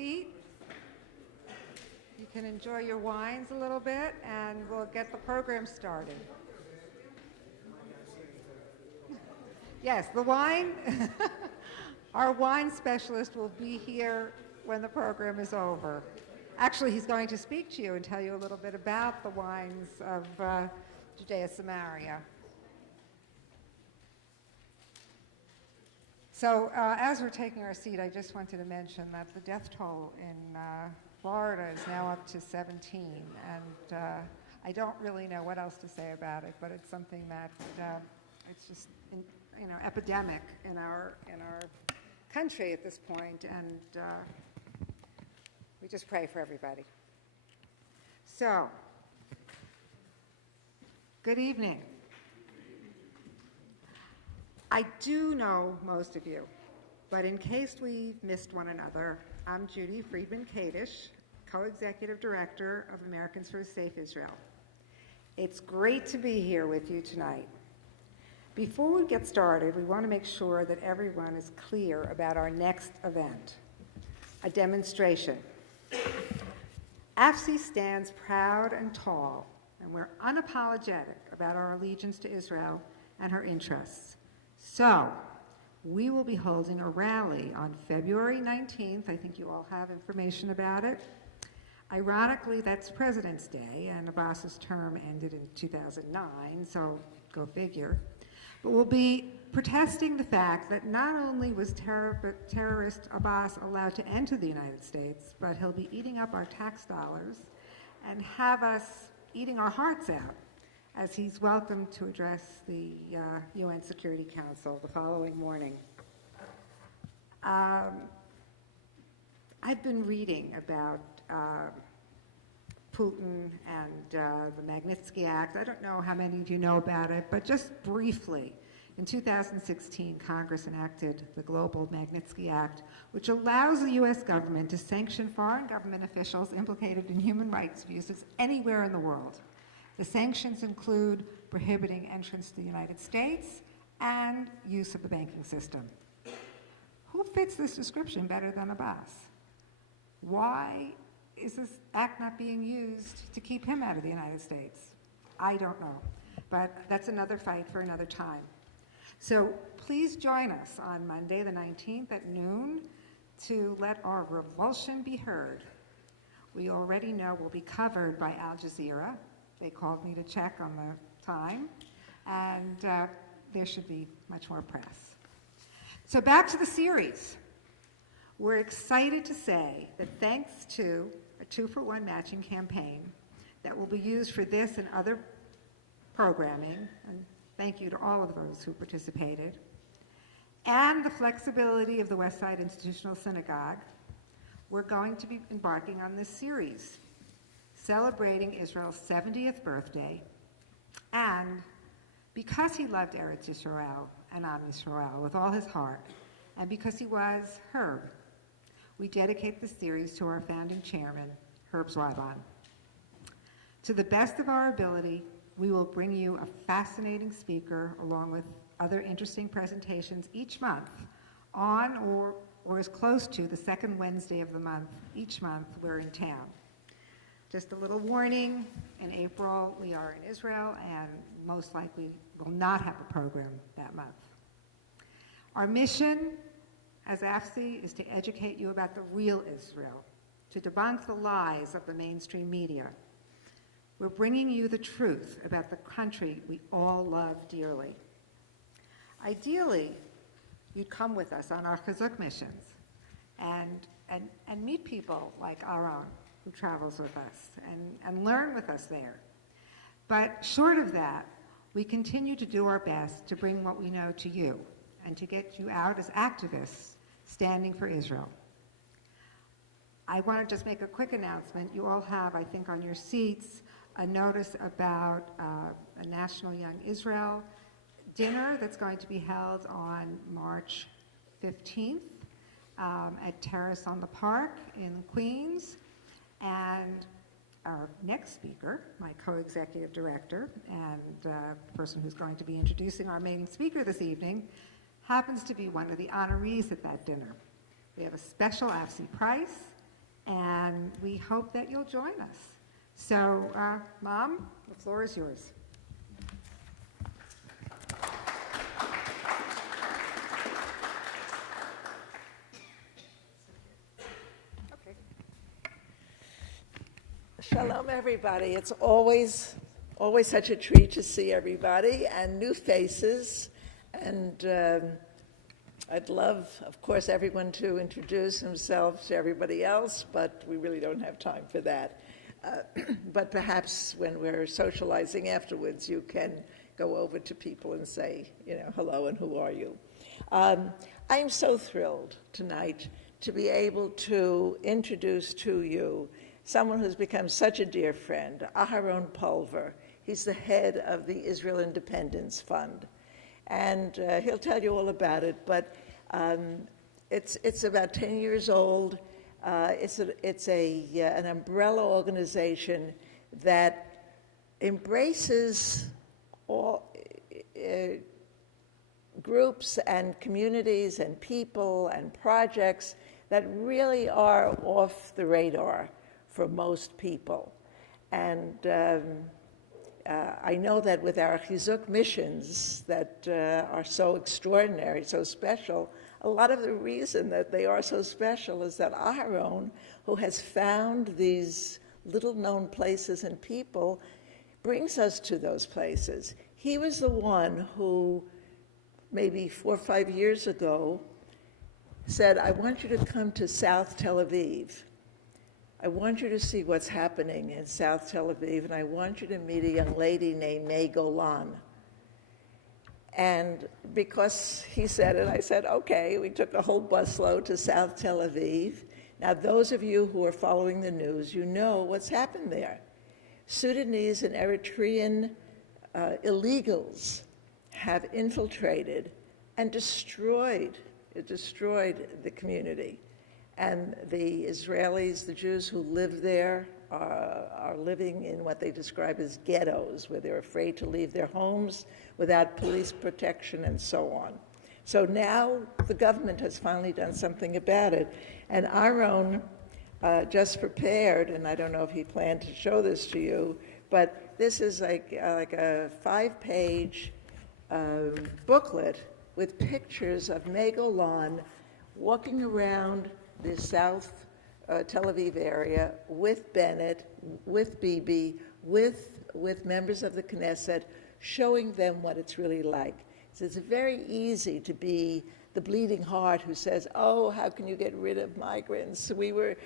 seat. You can enjoy your wines a little bit, and we'll get the program started. Yes, the wine, our wine specialist will be here when the program is over. Actually, he's going to speak to you and tell you a little bit about the wines of Judea Samaria. So as we're taking our seat, I just wanted to mention that the death toll in Florida is now up to 17, and I don't really know what else to say about it, but it's something that it's just epidemic in our country at this point, and we just pray for everybody. So, good evening. I do know most of you, but in case we missed one another, I'm Judy Friedman-Kadish, Co-Executive Director of Americans for a Safe Israel. It's great to be here with you tonight. Before we get started, we want to make sure that everyone is clear about our next event, a demonstration. AFSI stands proud and tall, and we're unapologetic about our allegiance to Israel and her interests. So, we will be holding a rally on February 19th. I think you all have information about it. Ironically, that's President's Day, and Abbas's term ended in 2009, so go figure. But we'll be protesting the fact that not only was terrorist Abbas allowed to enter the United States, but he'll be eating up our tax dollars and have us eating our hearts out as he's welcome to address the UN Security Council the following morning. I've been reading about Putin and the Magnitsky Act. I don't know how many of you know about it, but just briefly, in 2016, Congress enacted the Global Magnitsky Act, which allows the U.S. government to sanction foreign government officials implicated in human rights abuses anywhere in the world. The sanctions include prohibiting entrance to the United States and use of the banking system. Who fits this description better than Abbas? Why is this act not being used to keep him out of the United States? I don't know, but that's another fight for another time. So please join us on Monday the 19th at noon to let our revulsion be heard. We already know we'll be covered by Al Jazeera. They called me to check on the time, and there should be much more press. So back to the series. We're excited to say that thanks to a 2-for-1 matching campaign that will be used for this and other programming, and thank you to all of those who participated, and the flexibility of the Westside Institutional Synagogue, we're going to be embarking on this series, celebrating Israel's 70th birthday, and because he loved Eretz Yisrael and Am Yisrael with all his heart, and because he was Herb, we dedicate the series to our founding chairman, Herb Zweiban. To the best of our ability, we will bring you a fascinating speaker along with other interesting presentations each month on or as close to the second Wednesday of the month. Each month we're in town. Just a little warning, in April we are in Israel and most likely will not have a program that month. Our mission as AFSI is to educate you about the real Israel, to debunk the lies of the mainstream media. We're bringing you the truth about the country we all love dearly. Ideally, you'd come with us on our Chazuk missions and meet people like Aharon, who travels with us, and learn with us there. But short of that, we continue to do our best to bring what we know to you and to get you out as activists standing for Israel. I want to just make a quick announcement. You all have, I think, on your seats, a notice about a National Young Israel dinner that's going to be held on March 15th at Terrace on the Park in Queens. And our next speaker, my co-executive director, and the person who's going to be introducing our main speaker this evening, happens to be one of the honorees at that dinner. We have a special AFSI price, and we hope that you'll join us. So, Mom, the floor is yours. Shalom, everybody. It's always such a treat to see everybody and new faces. And I'd love, of course, everyone to introduce himself to everybody else, but we really don't have time for that. But perhaps when we're socializing afterwards, you can go over to people and say, hello and who are you? I'm so thrilled tonight to be able to introduce to you someone who's become such a dear friend, Aharon Pulver. He's the head of the Israel Independence Fund. And he'll tell you all about it, but it's about 10 years old. It's an umbrella organization that embraces all groups and communities and people and projects that really are off the radar for most people. And I know that with our Chizuk missions that are so extraordinary, so special, a lot of the reason that they are so special is that Aharon, who has found these little-known places and people, brings us to those places. He was the one who, maybe 4 or 5 years ago, said, I want you to come to South Tel Aviv. I want you to see what's happening in South Tel Aviv, and I want you to meet a young lady named May Golan. And because he said it, I said, okay. We took a whole busload to South Tel Aviv. Now, those of you who are following the news, you know what's happened there. Sudanese and Eritrean illegals have infiltrated and destroyed the community. And the Israelis, the Jews who live there, are living in what they describe as ghettos, where they're afraid to leave their homes without police protection and so on. So now the government has finally done something about it. And Aharon just prepared, and I don't know if he planned to show this to you, but this is like a 5-page booklet with pictures of May Golan walking around the South Tel Aviv area with Bennett, with Bibi, with members of the Knesset, showing them what it's really like. So it's very easy to be the bleeding heart who says, "Oh, how can you get rid of migrants? We were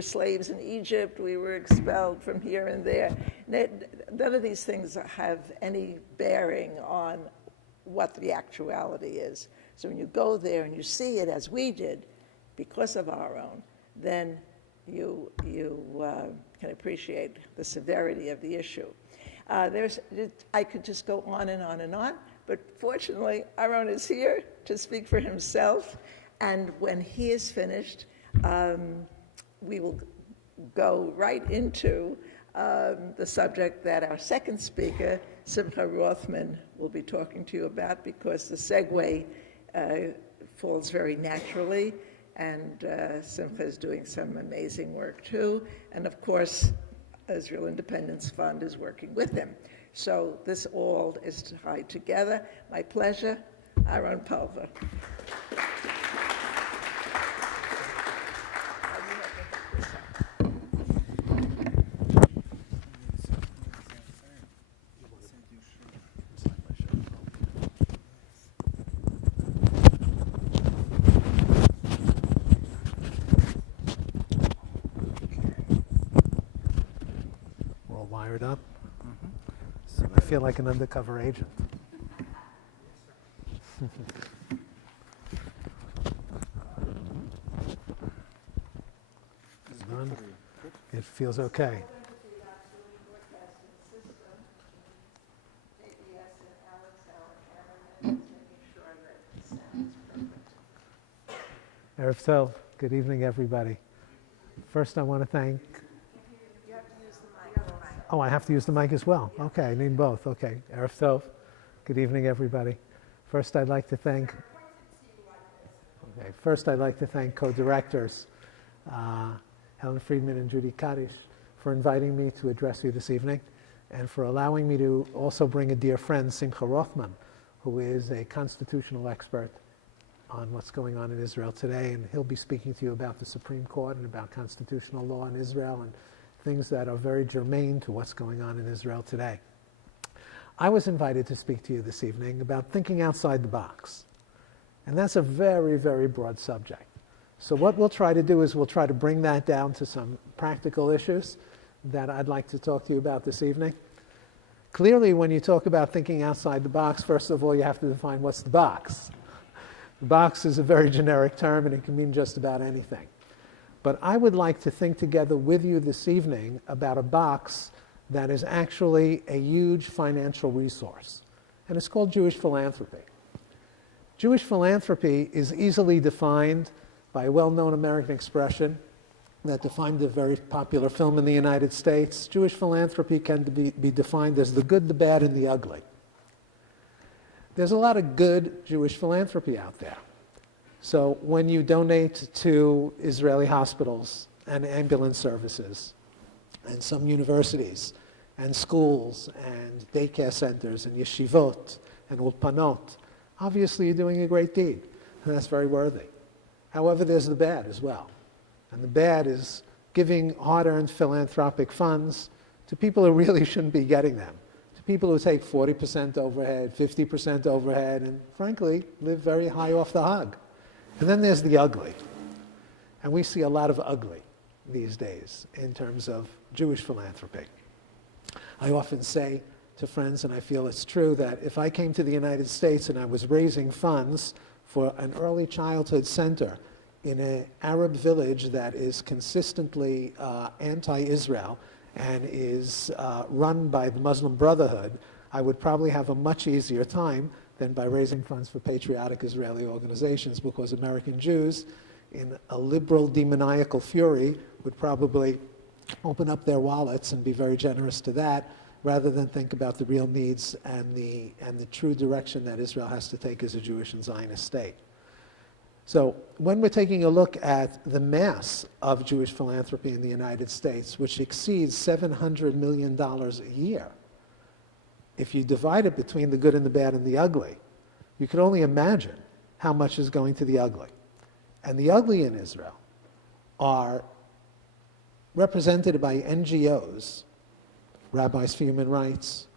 slaves in Egypt. We were expelled from here and there." None of these things have any bearing on what the actuality is. So when you go there and you see it as we did, because of our own, then you can appreciate the severity of the issue. I could just go on and on and on, but fortunately, Aharon is here to speak for himself, and when he is finished, we will go right into the subject that our second speaker, Simcha Rothman, will be talking to you about, because the segue falls very naturally, and Simcha is doing some amazing work too, and of course, Israel Independence Fund is working with him. So this all is tied together. My pleasure, Aharon Pulver. Wired up. So I feel like an undercover agent. It feels okay. Erev Tov. Good evening, everybody. First, I want to thank. Oh, I have to use the mic as well. Okay, I need both. Okay, Erev Tov. Good evening, everybody. First, I'd like to thank. Okay, First, I'd like to thank co-directors Helen Friedman and Judy Kaddish for inviting me to address you this evening and for allowing me to also bring a dear friend, Simcha Rothman, who is a constitutional expert on what's going on in Israel today, and he'll be speaking to you about the Supreme Court and about constitutional law in Israel and things that are very germane to what's going on in Israel today. I was invited to speak to you this evening about thinking outside the box, and that's a very, very broad subject. So what we'll try to do is we'll try to bring that down to some practical issues that I'd like to talk to you about this evening. Clearly, when you talk about thinking outside the box, first of all, you have to define what's the box. The box is a very generic term, and it can mean just about anything. But I would like to think together with you this evening about a box that is actually a huge financial resource, and it's called Jewish philanthropy. Jewish philanthropy is easily defined by a well-known American expression that defined a very popular film in the United States. Jewish philanthropy can be defined as the good, the bad, and the ugly. There's a lot of good Jewish philanthropy out there. So when you donate to Israeli hospitals and ambulance services and some universities and schools and daycare centers and yeshivot and ulpanot, obviously you're doing a great deed, and that's very worthy. However, there's the bad as well. And the bad is giving hard-earned philanthropic funds to people who really shouldn't be getting them, to people who take 40% overhead, 50% overhead, and frankly, live very high off the hog. And then there's the ugly. And we see a lot of ugly these days in terms of Jewish philanthropy. I often say to friends, and I feel it's true, that if I came to the United States and I was raising funds for an early childhood center in an Arab village that is consistently anti-Israel and is run by the Muslim Brotherhood, I would probably have a much easier time than by raising funds for patriotic Israeli organizations, because American Jews, in a liberal demoniacal fury, would probably open up their wallets and be very generous to that, rather than think about the real needs and the true direction that Israel has to take as a Jewish and Zionist state. So when we're taking a look at the mass of Jewish philanthropy in the United States, which exceeds $700 million a year, if you divide it between the good and the bad and the ugly, you can only imagine how much is going to the ugly. And the ugly in Israel are represented by NGOs, Rabbis for Human Rights,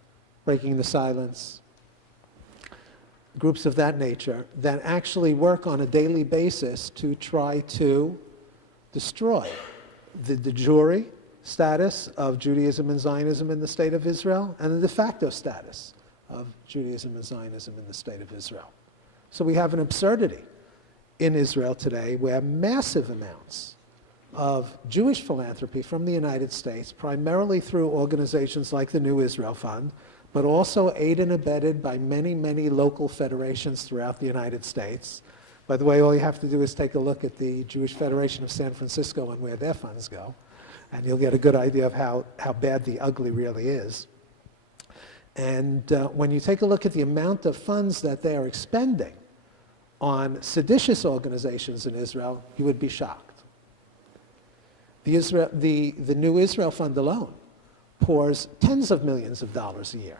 Breaking the Silence, groups of that nature that actually work on a daily basis to try to destroy the de jure status of Judaism and Zionism in the state of Israel and the de facto status of Judaism and Zionism in the state of Israel. So we have an absurdity in Israel today where massive amounts of Jewish philanthropy from the United States, primarily through organizations like the New Israel Fund, but also aided and abetted by many, many local federations throughout the United States. By the way, all you have to do is take a look at the Jewish Federation of San Francisco and where their funds go, and you'll get a good idea of how bad the ugly really is. And when you take a look at the amount of funds that they are expending on seditious organizations in Israel, you would be shocked. The New Israel Fund alone pours tens of millions of dollars a year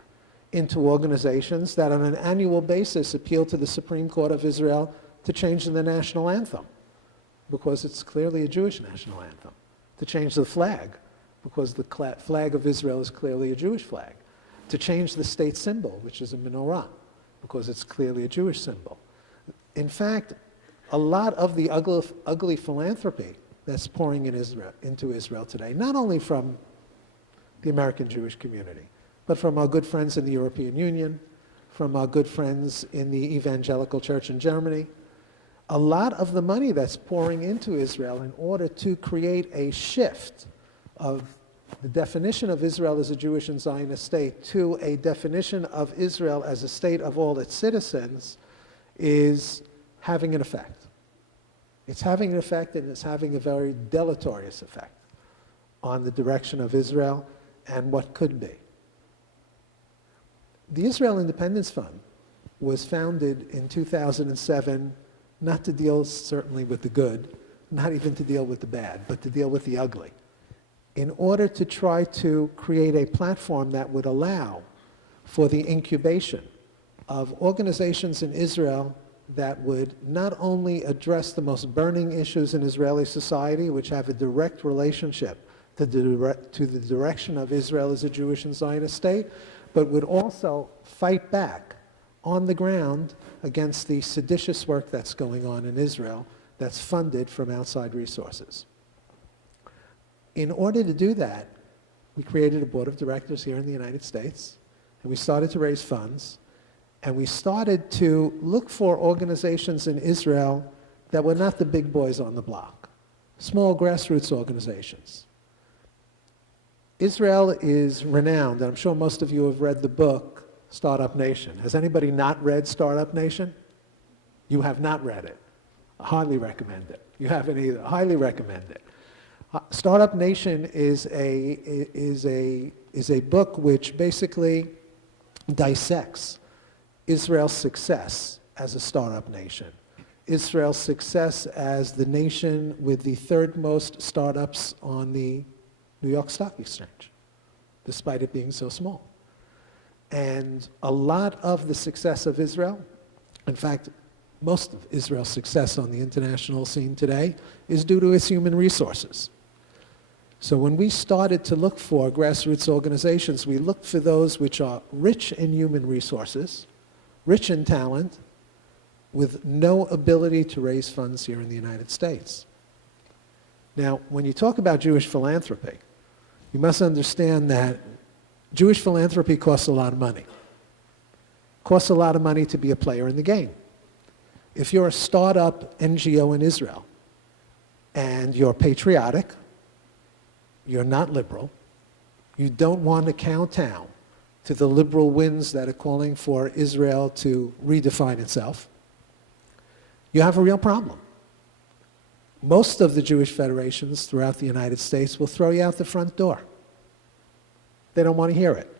into organizations that on an annual basis appeal to the Supreme Court of Israel to change the national anthem, because it's clearly a Jewish national anthem, to change the flag, because the flag of Israel is clearly a Jewish flag, to change the state symbol, which is a menorah, because it's clearly a Jewish symbol. In fact, a lot of the ugly philanthropy that's pouring into Israel today, not only from the American Jewish community, but from our good friends in the European Union, from our good friends in the evangelical church in Germany. A lot of the money that's pouring into Israel in order to create a shift of the definition of Israel as a Jewish and Zionist state to a definition of Israel as a state of all its citizens is having an effect. It's having an effect, and it's having a very deleterious effect on the direction of Israel and what could be. The Israel Independence Fund was founded in 2007 not to deal certainly with the good, not even to deal with the bad, but to deal with the ugly, in order to try to create a platform that would allow for the incubation of organizations in Israel that would not only address the most burning issues in Israeli society, which have a direct relationship to the direction of Israel as a Jewish and Zionist state, but would also fight back on the ground against the seditious work that's going on in Israel that's funded from outside resources. In order to do that, we created a board of directors here in the United States, and we started to raise funds, and we started to look for organizations in Israel that were not the big boys on the block, small grassroots organizations. Israel is renowned, and I'm sure most of you have read the book, Startup Nation. Has anybody not read Startup Nation? You have not read it. I highly recommend it. You haven't either. I highly recommend it. Startup Nation is a book which basically dissects Israel's success as a startup nation, Israel's success as the nation with the third most startups on the New York Stock Exchange, despite it being so small. And a lot of the success of Israel, in fact, most of Israel's success on the international scene today is due to its human resources. So when we started to look for grassroots organizations, we looked for those which are rich in human resources, rich in talent, with no ability to raise funds here in the United States. Now, when you talk about Jewish philanthropy, you must understand that Jewish philanthropy costs a lot of money. It costs a lot of money to be a player in the game. If you're a startup NGO in Israel and you're patriotic, you're not liberal, you don't want to kowtow to the liberal winds that are calling for Israel to redefine itself, you have a real problem. Most of the Jewish federations throughout the United States will throw you out the front door. They don't want to hear it.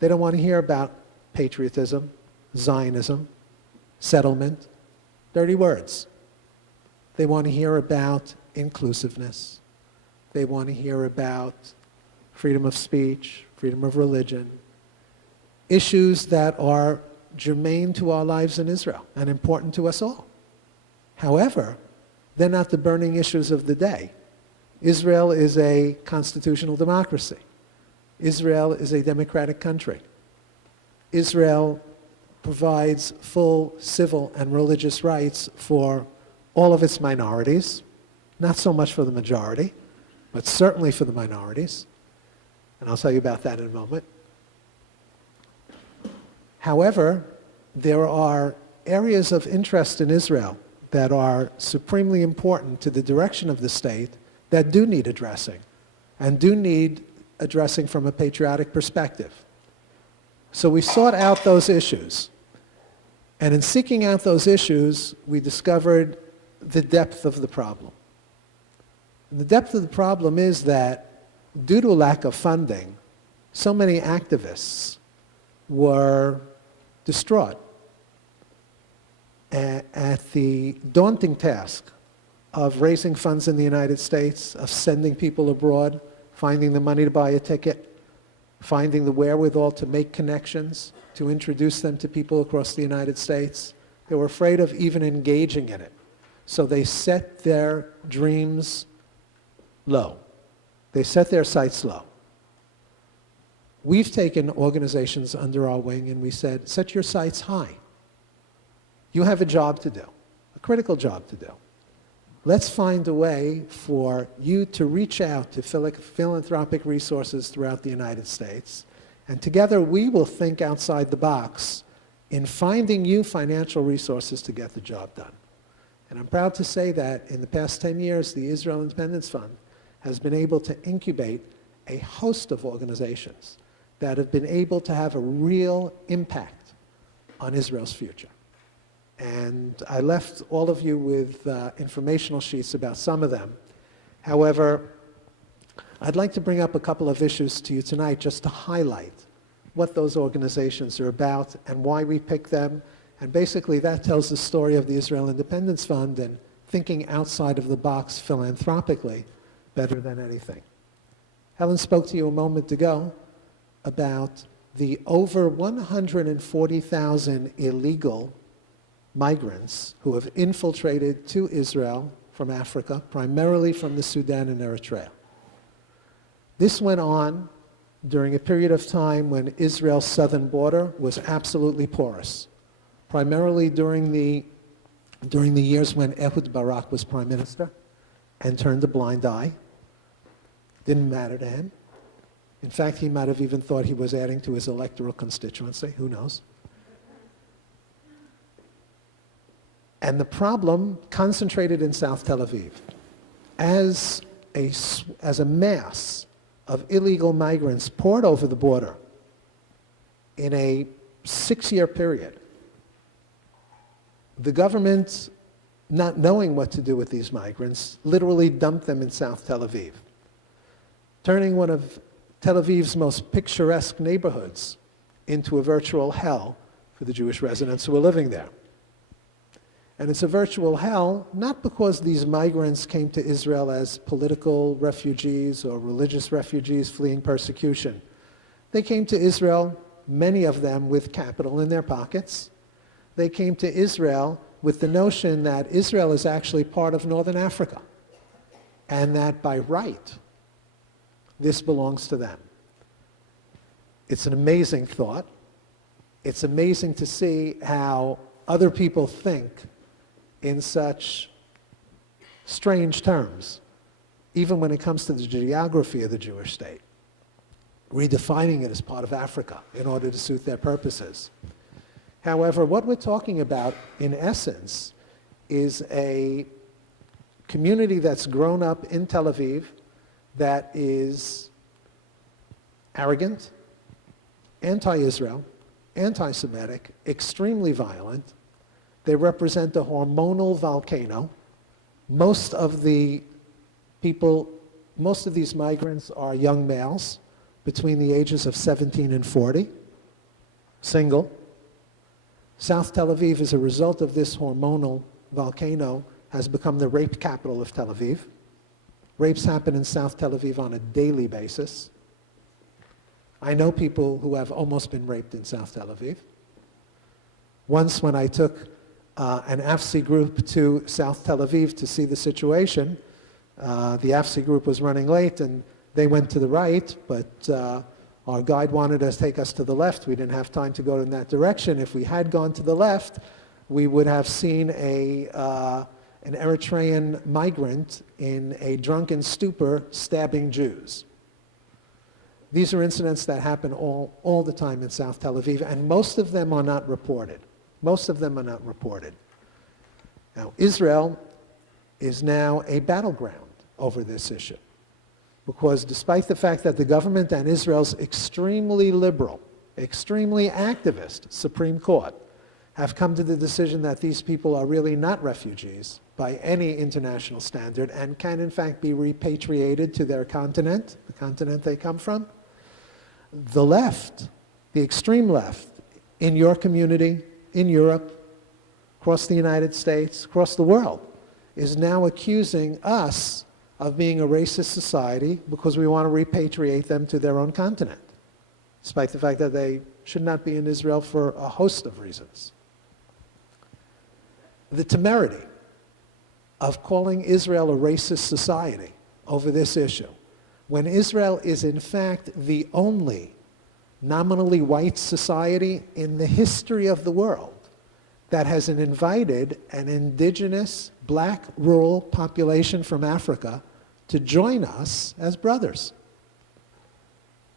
They don't want to hear about patriotism, Zionism, settlement, dirty words. They want to hear about inclusiveness. They want to hear about freedom of speech, freedom of religion, issues that are germane to our lives in Israel and important to us all. However, they're not the burning issues of the day. Israel is a constitutional democracy. Israel is a democratic country. Israel provides full civil and religious rights for all of its minorities, not so much for the majority, but certainly for the minorities. And I'll tell you about that in a moment. However, there are areas of interest in Israel that are supremely important to the direction of the state that do need addressing, and do need addressing from a patriotic perspective. So we sought out those issues. And in seeking out those issues, we discovered the depth of the problem. The depth of the problem is that due to a lack of funding, so many activists were distraught at the daunting task of raising funds in the United States, of sending people abroad, finding the money to buy a ticket, finding the wherewithal to make connections, to introduce them to people across the United States. They were afraid of even engaging in it. So they set their dreams low. They set their sights low. We've taken organizations under our wing and we said, set your sights high. You have a job to do, a critical job to do. Let's find a way for you to reach out to philanthropic resources throughout the United States, and together we will think outside the box in finding you financial resources to get the job done. And I'm proud to say that in the past 10 years, the Israel Independence Fund has been able to incubate a host of organizations that have been able to have a real impact on Israel's future. And I left all of you with informational sheets about some of them. However, I'd like to bring up a couple of issues to you tonight just to highlight what those organizations are about and why we picked them And basically that tells the story of the Israel Independence Fund and thinking outside of the box philanthropically better than anything. Helen spoke to you a moment ago about the over 140,000 illegal migrants who have infiltrated to Israel from Africa, primarily from the Sudan and Eritrea. This went on during a period of time when Israel's southern border was absolutely porous, primarily during the years when Ehud Barak was prime minister and turned a blind eye. Didn't matter to him. In fact, he might have even thought he was adding to his electoral constituency. Who knows? And the problem concentrated in South Tel Aviv. As a mass of illegal migrants poured over the border in a 6-year period, the government, not knowing what to do with these migrants, literally dumped them in South Tel Aviv, turning one of Tel Aviv's most picturesque neighborhoods into a virtual hell for the Jewish residents who were living there. And it's a virtual hell not because these migrants came to Israel as political refugees or religious refugees fleeing persecution. They came to Israel, many of them with capital in their pockets. They came to Israel with the notion that Israel is actually part of Northern Africa and that by right, this belongs to them. It's an amazing thought. It's amazing to see how other people think in such strange terms, even when it comes to the geography of the Jewish state, redefining it as part of Africa in order to suit their purposes. However, what we're talking about, in essence, is a community that's grown up in Tel Aviv that is arrogant, anti-Israel, anti-Semitic, extremely violent. They represent a hormonal volcano. Most of these migrants are young males between the ages of 17 and 40, single. South Tel Aviv, as a result of this hormonal volcano, has become the rape capital of Tel Aviv. Rapes happen in South Tel Aviv on a daily basis. I know people who have almost been raped in South Tel Aviv. Once when I took an AFSI group to South Tel Aviv to see the situation, the AFSI group was running late and they went to the right, but our guide wanted us to take us to the left. We didn't have time to go in that direction. If we had gone to the left, we would have seen an Eritrean migrant in a drunken stupor stabbing Jews. These are incidents that happen all the time in South Tel Aviv, and most of them are not reported. Most of them are not reported. Now, Israel is now a battleground over this issue, because despite the fact that the government and Israel's extremely liberal, extremely activist Supreme Court have come to the decision that these people are really not refugees by any international standard and can in fact be repatriated to their continent, the continent they come from, the left, the extreme left, in your community, in Europe, across the United States, across the world, is now accusing us of being a racist society because we want to repatriate them to their own continent, despite the fact that they should not be in Israel for a host of reasons. The temerity of calling Israel a racist society over this issue, when Israel is in fact the only nominally white society in the history of the world that has invited an indigenous black rural population from Africa to join us as brothers.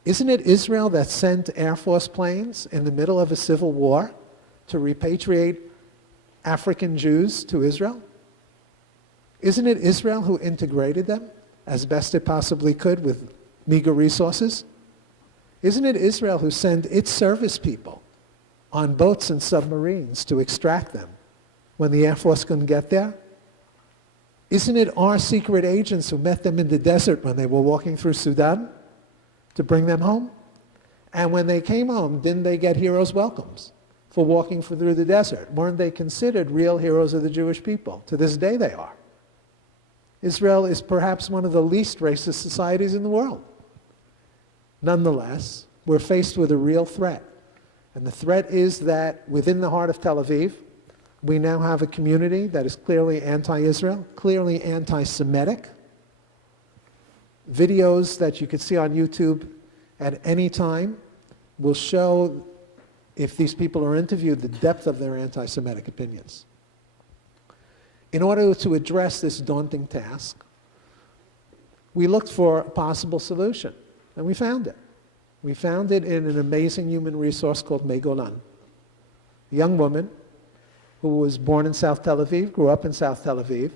Isn't it Israel that sent Air Force planes in the middle of a civil war to repatriate African Jews to Israel? Isn't it Israel who integrated them as best it possibly could with meager resources? Isn't it Israel who sent its service people on boats and submarines to extract them when the Air Force couldn't get there? Isn't it our secret agents who met them in the desert when they were walking through Sudan to bring them home? And when they came home, didn't they get heroes' welcomes? for walking through the desert? Weren't they considered real heroes of the Jewish people? To this day they are. Israel is perhaps one of the least racist societies in the world. Nonetheless, we're faced with a real threat. And the threat is that within the heart of Tel Aviv, we now have a community that is clearly anti-Israel, clearly anti-Semitic. Videos that you could see on YouTube at any time will show, if these people are interviewed, the depth of their anti-Semitic opinions. In order to address this daunting task, we looked for a possible solution, and we found it. We found it in an amazing human resource called May Golan, a young woman who was born in South Tel Aviv, grew up in South Tel Aviv,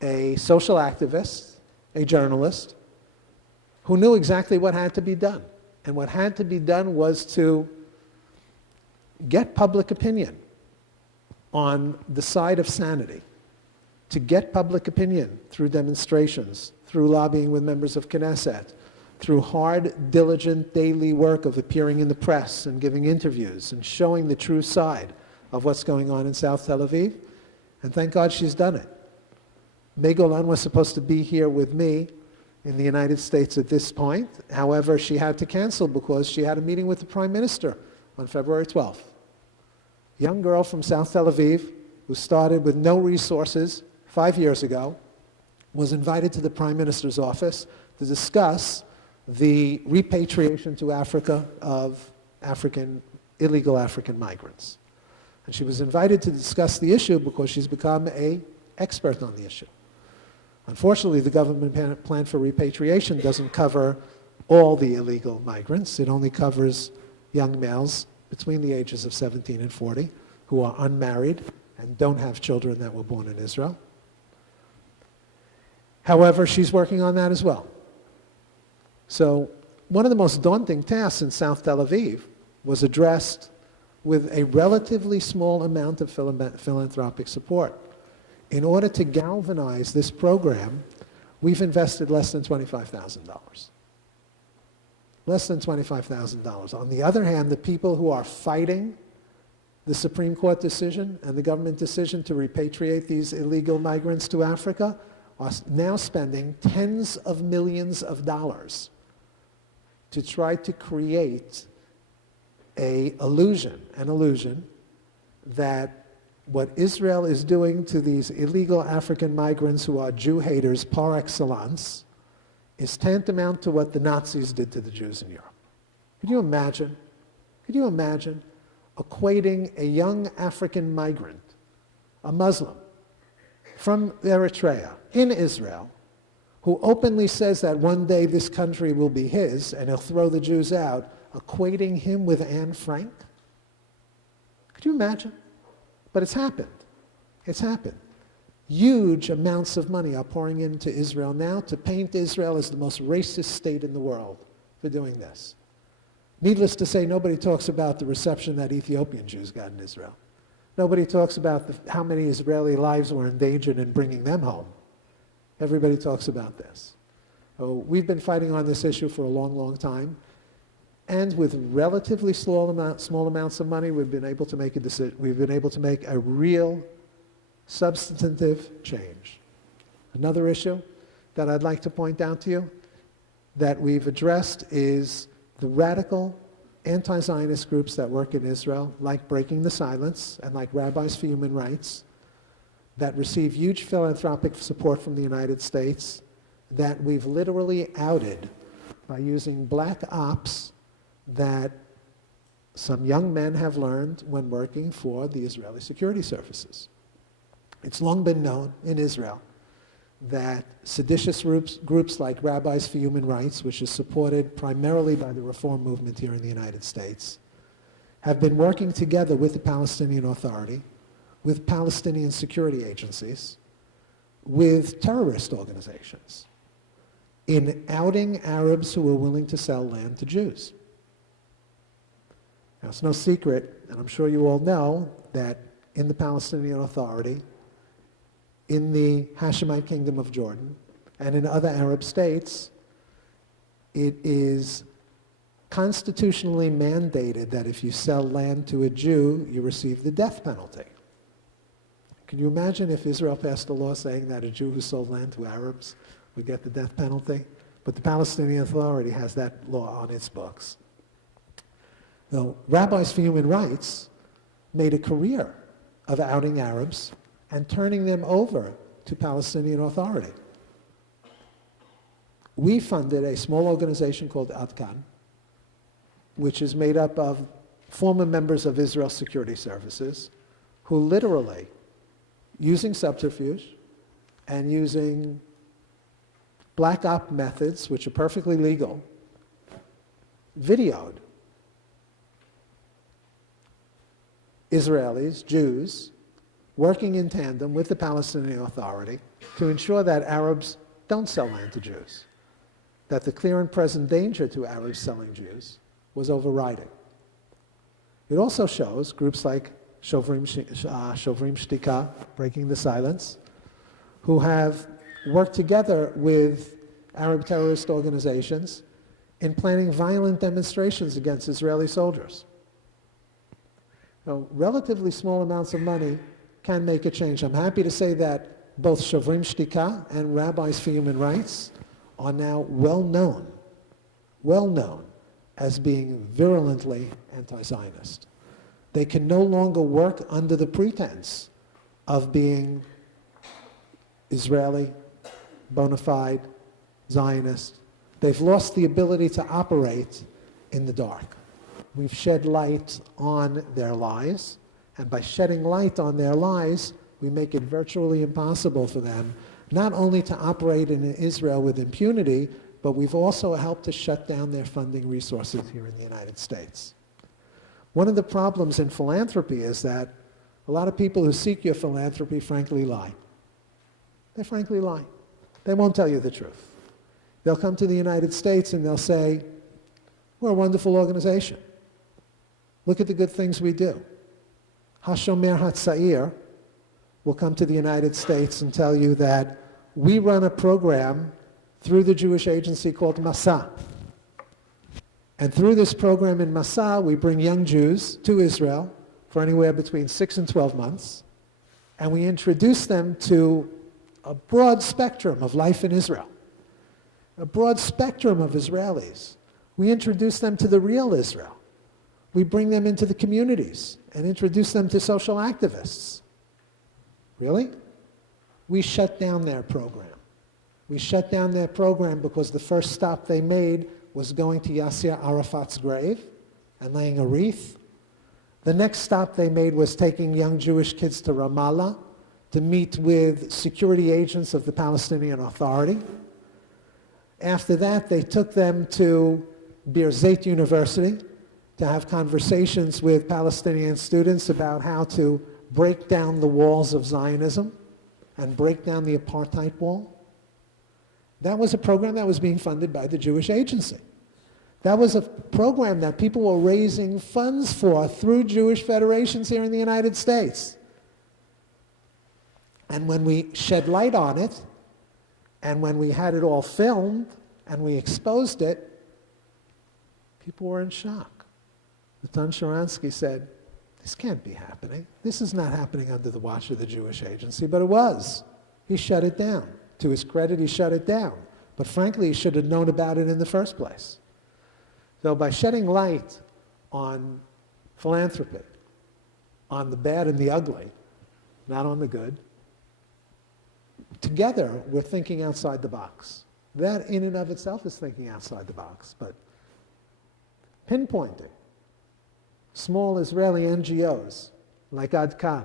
a social activist, a journalist, who knew exactly what had to be done. And what had to be done was to get public opinion on the side of sanity, to get public opinion through demonstrations, through lobbying with members of Knesset, through hard, diligent daily work of appearing in the press and giving interviews and showing the true side of what's going on in South Tel Aviv. And thank God she's done it. May Golan was supposed to be here with me in the United States at this point. However, she had to cancel because she had a meeting with the Prime Minister on February 12th. A young girl from South Tel Aviv who started with no resources 5 years ago was invited to the Prime Minister's office to discuss the repatriation to Africa of illegal African migrants. And she was invited to discuss the issue because she's become an expert on the issue. Unfortunately, the government plan for repatriation doesn't cover all the illegal migrants. It only covers young males between the ages of 17 and 40 who are unmarried and don't have children that were born in Israel. However, she's working on that as well. So one of the most daunting tasks in South Tel Aviv was addressed with a relatively small amount of philanthropic support. In order to galvanize this program, we've invested less than $25,000. Less than $25,000. On the other hand, the people who are fighting the Supreme Court decision and the government decision to repatriate these illegal migrants to Africa are now spending tens of millions of dollars to try to create an illusion that what Israel is doing to these illegal African migrants who are Jew haters par excellence is tantamount to what the Nazis did to the Jews in Europe. Could you imagine? Could you imagine equating a young African migrant, a Muslim, from Eritrea in Israel, who openly says that one day this country will be his and he'll throw the Jews out, equating him with Anne Frank? Could you imagine? But it's happened. It's happened. Huge amounts of money are pouring into Israel now to paint Israel as the most racist state in the world for doing this. Needless to say, nobody talks about the reception that Ethiopian Jews got in Israel. Nobody talks about how many Israeli lives were endangered in bringing them home. Everybody talks about this. So we've been fighting on this issue for a long, long time. And with relatively small amounts of money, we've been able to make a decision. We've been able to make a real substantive change. Another issue that I'd like to point out to you that we've addressed is the radical anti-Zionist groups that work in Israel, like Breaking the Silence and like Rabbis for Human Rights, that receive huge philanthropic support from the United States, that we've literally outed by using black ops that some young men have learned when working for the Israeli security services. It's long been known in Israel that seditious groups like Rabbis for Human Rights, which is supported primarily by the Reform movement here in the United States, have been working together with the Palestinian Authority, with Palestinian security agencies, with terrorist organizations, in outing Arabs who are willing to sell land to Jews. Now, it's no secret, and I'm sure you all know, that in the Palestinian Authority, in the Hashemite Kingdom of Jordan, and in other Arab states, it is constitutionally mandated that if you sell land to a Jew, you receive the death penalty. Can you imagine if Israel passed a law saying that a Jew who sold land to Arabs would get the death penalty? But the Palestinian Authority has that law on its books. The Rabbis for Human Rights made a career of outing Arabs and turning them over to Palestinian Authority. We funded a small organization called Adkan, which is made up of former members of Israel's security services who literally, using subterfuge and using black op methods, which are perfectly legal, videoed Israelis, Jews, working in tandem with the Palestinian Authority to ensure that Arabs don't sell land to Jews, that the clear and present danger to Arabs selling Jews was overriding. It also shows groups like Shovrim Shtika, Breaking the Silence, who have worked together with Arab terrorist organizations in planning violent demonstrations against Israeli soldiers. So relatively small amounts of money can make a change. I'm happy to say that both Shovrim Shtika and Rabbis for Human Rights are now well known as being virulently anti-Zionist. They can no longer work under the pretense of being Israeli, bona fide, Zionist. They've lost the ability to operate in the dark. We've shed light on their lies, and by shedding light on their lies, we make it virtually impossible for them not only to operate in Israel with impunity, but we've also helped to shut down their funding resources here in the United States. One of the problems in philanthropy is that a lot of people who seek your philanthropy frankly lie. They frankly lie. They won't tell you the truth. They'll come to the United States and they'll say, we're a wonderful organization. Look at the good things we do. HaShomer HaTzair will come to the United States and tell you that we run a program through the Jewish agency called Masa. And through this program in Masa, we bring young Jews to Israel for anywhere between 6 and 12 months, and we introduce them to a broad spectrum of life in Israel, a broad spectrum of Israelis. We introduce them to the real Israel. We bring them into the communities and introduce them to social activists. Really? We shut down their program. We shut down their program because the first stop they made was going to Yasser Arafat's grave and laying a wreath. The next stop they made was taking young Jewish kids to Ramallah to meet with security agents of the Palestinian Authority. After that, they took them to Birzeit University to have conversations with Palestinian students about how to break down the walls of Zionism and break down the apartheid wall. That was a program that was being funded by the Jewish agency. That was a program that people were raising funds for through Jewish federations here in the United States. And when we shed light on it, and when we had it all filmed, and we exposed it, people were in shock. Natan Sharansky said, this can't be happening. This is not happening under the watch of the Jewish agency, but it was. He shut it down. To his credit, he shut it down. But frankly, he should have known about it in the first place. So by shedding light on philanthropy, on the bad and the ugly, not on the good, together we're thinking outside the box. That in and of itself is thinking outside the box, but pinpointing small Israeli NGOs like Adkan,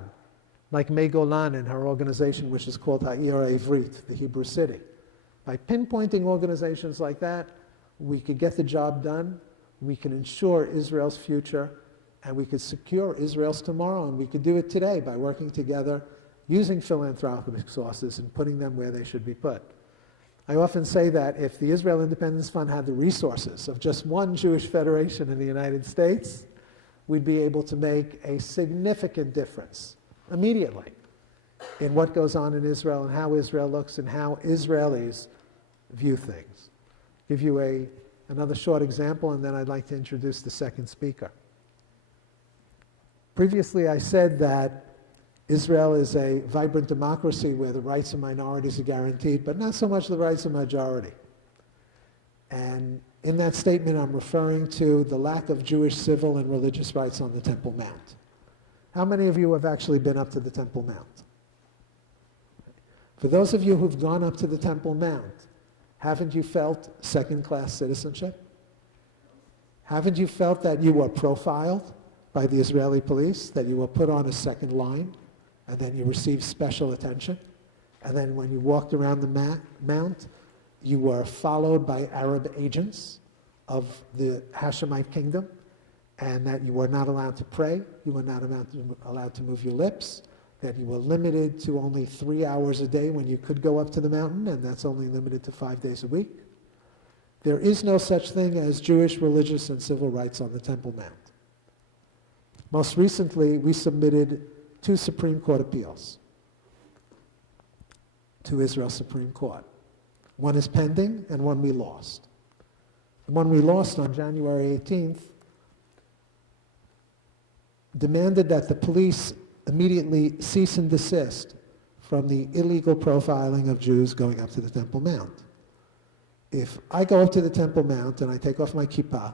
like May Golan and her organization, which is called Ha'ir Ivrit, the Hebrew City. By pinpointing organizations like that, we could get the job done, we can ensure Israel's future, and we could secure Israel's tomorrow, and we could do it today by working together, using philanthropic sources and putting them where they should be put. I often say that if the Israel Independence Fund had the resources of just one Jewish federation in the United States, we'd be able to make a significant difference immediately in what goes on in Israel and how Israel looks and how Israelis view things. Give you a another short example, and then I'd like to introduce the second speaker. Previously, I said that Israel is a vibrant democracy where the rights of minorities are guaranteed, but not so much the rights of majority. And in that statement, I'm referring to the lack of Jewish civil and religious rights on the Temple Mount. How many of you have actually been up to the Temple Mount? For those of you who've gone up to the Temple Mount, haven't you felt second-class citizenship? Haven't you felt that you were profiled by the Israeli police, that you were put on a second line, and then you received special attention? And then when you walked around the mount, you were followed by Arab agents of the Hashemite kingdom, and that you were not allowed to pray, you were not allowed to move your lips, that you were limited to only 3 hours a day when you could go up to the mountain, and that's only limited to 5 days a week. There is no such thing as Jewish religious and civil rights on the Temple Mount. Most recently, we submitted 2 Supreme Court appeals to Israel's Supreme Court. One is pending, and one we lost. The one we lost on January 18th demanded that the police immediately cease and desist from the illegal profiling of Jews going up to the Temple Mount. If I go up to the Temple Mount and I take off my kippah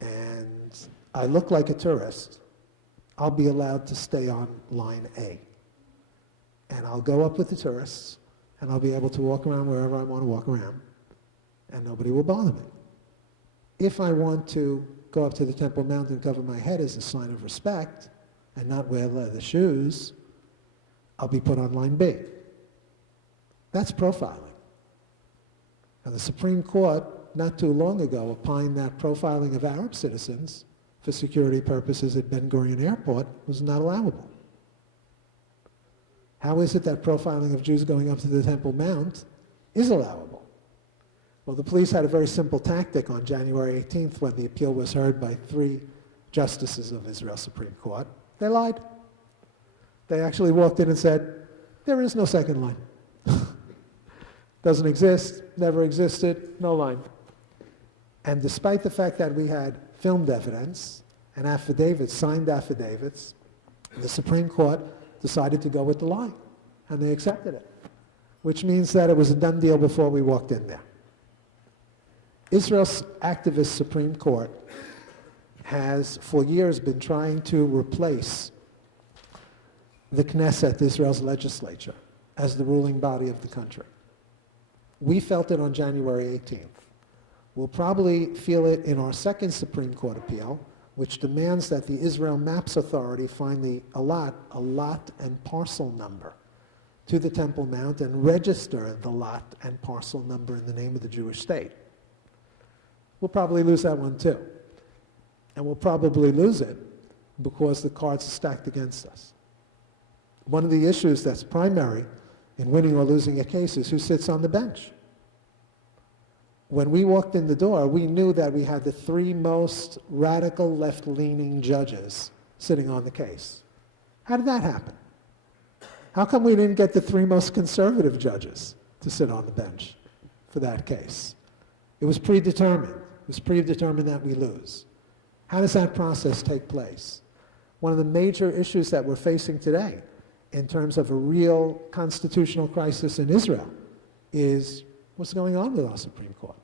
and I look like a tourist, I'll be allowed to stay on line A. And I'll go up with the tourists, and I'll be able to walk around wherever I want to walk around, and nobody will bother me. If I want to go up to the Temple Mount and cover my head as a sign of respect and not wear leather shoes, I'll be put on line B. That's profiling. And the Supreme Court, not too long ago, opined that profiling of Arab citizens for security purposes at Ben Gurion Airport was not allowable. How is it that profiling of Jews going up to the Temple Mount is allowable? Well, the police had a very simple tactic on January 18th when the appeal was heard by 3 justices of Israel's Supreme Court. They lied. They actually walked in and said, there is no second line. Doesn't exist, never existed, no line. And despite the fact that we had filmed evidence and affidavits, signed affidavits, the Supreme Court decided to go with the lie, and they accepted it, which means that it was a done deal before we walked in there. Israel's activist Supreme Court has for years been trying to replace the Knesset, Israel's legislature, as the ruling body of the country. We felt it on January 18th. We'll probably feel it in our second Supreme Court appeal, which demands that the Israel Maps Authority find the lot and parcel number to the Temple Mount and register the lot and parcel number in the name of the Jewish state. We'll probably lose that one too. And we'll probably lose it because the cards are stacked against us. One of the issues that's primary in winning or losing a case is who sits on the bench. When we walked in the door, we knew that we had the 3 most radical left-leaning judges sitting on the case. How did that happen? How come we didn't get the 3 most conservative judges to sit on the bench for that case? It was predetermined. It was predetermined that we lose. How does that process take place? One of the major issues that we're facing today in terms of a real constitutional crisis in Israel is what's going on with our Supreme Court.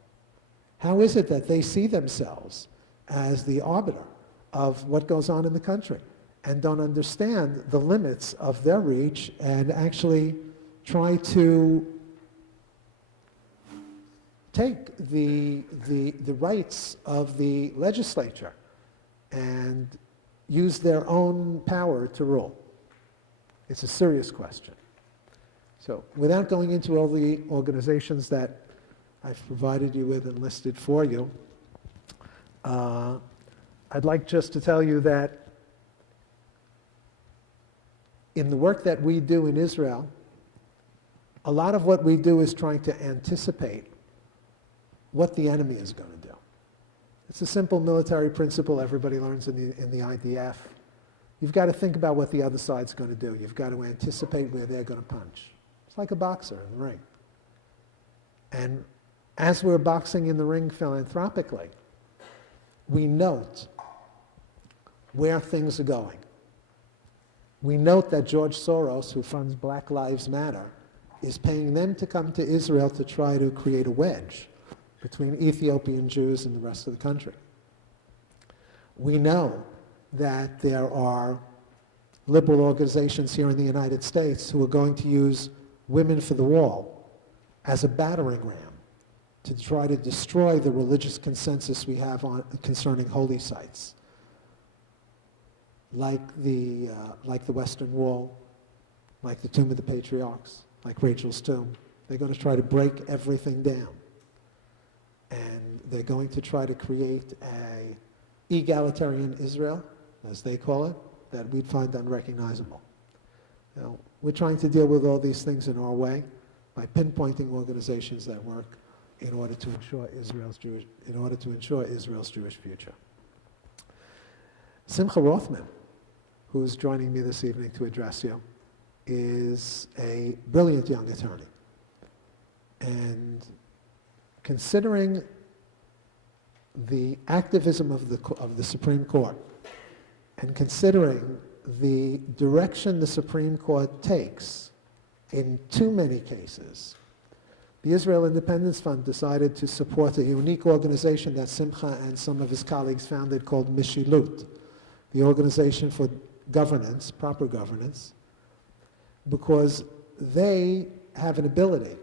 How is it that they see themselves as the arbiter of what goes on in the country and don't understand the limits of their reach and actually try to take the rights of the legislature and use their own power to rule? It's a serious question. So without going into all the organizations that I've provided you with and listed for you, I'd like just to tell you that in the work that we do in Israel, a lot of what we do is trying to anticipate what the enemy is going to do. It's a simple military principle everybody learns in the IDF. You've got to think about what the other side's going to do. You've got to anticipate where they're going to punch. It's like a boxer in the ring. And As we're boxing in the ring philanthropically, we note where things are going. We note that George Soros, who funds Black Lives Matter, is paying them to come to Israel to try to create a wedge between Ethiopian Jews and the rest of the country. We know that there are liberal organizations here in the United States who are going to use Women for the Wall as a battering ram to try to destroy the religious consensus we have concerning holy sites, like the Western Wall, like the Tomb of the Patriarchs, like Rachel's tomb. They're going to try to break everything down. And they're going to try to create a egalitarian Israel, as they call it, that we'd find unrecognizable. We're trying to deal with all these things in our way by pinpointing organizations that work in order to ensure Israel's Jewish future. Simcha Rothman, who's joining me this evening to address you, is a brilliant young attorney. And considering the activism of the Supreme Court, and considering the direction the Supreme Court takes in too many cases, the Israel Independence Fund decided to support a unique organization that Simcha and some of his colleagues founded called Meshilut, the Organization for Governance, Proper Governance, because they have an ability,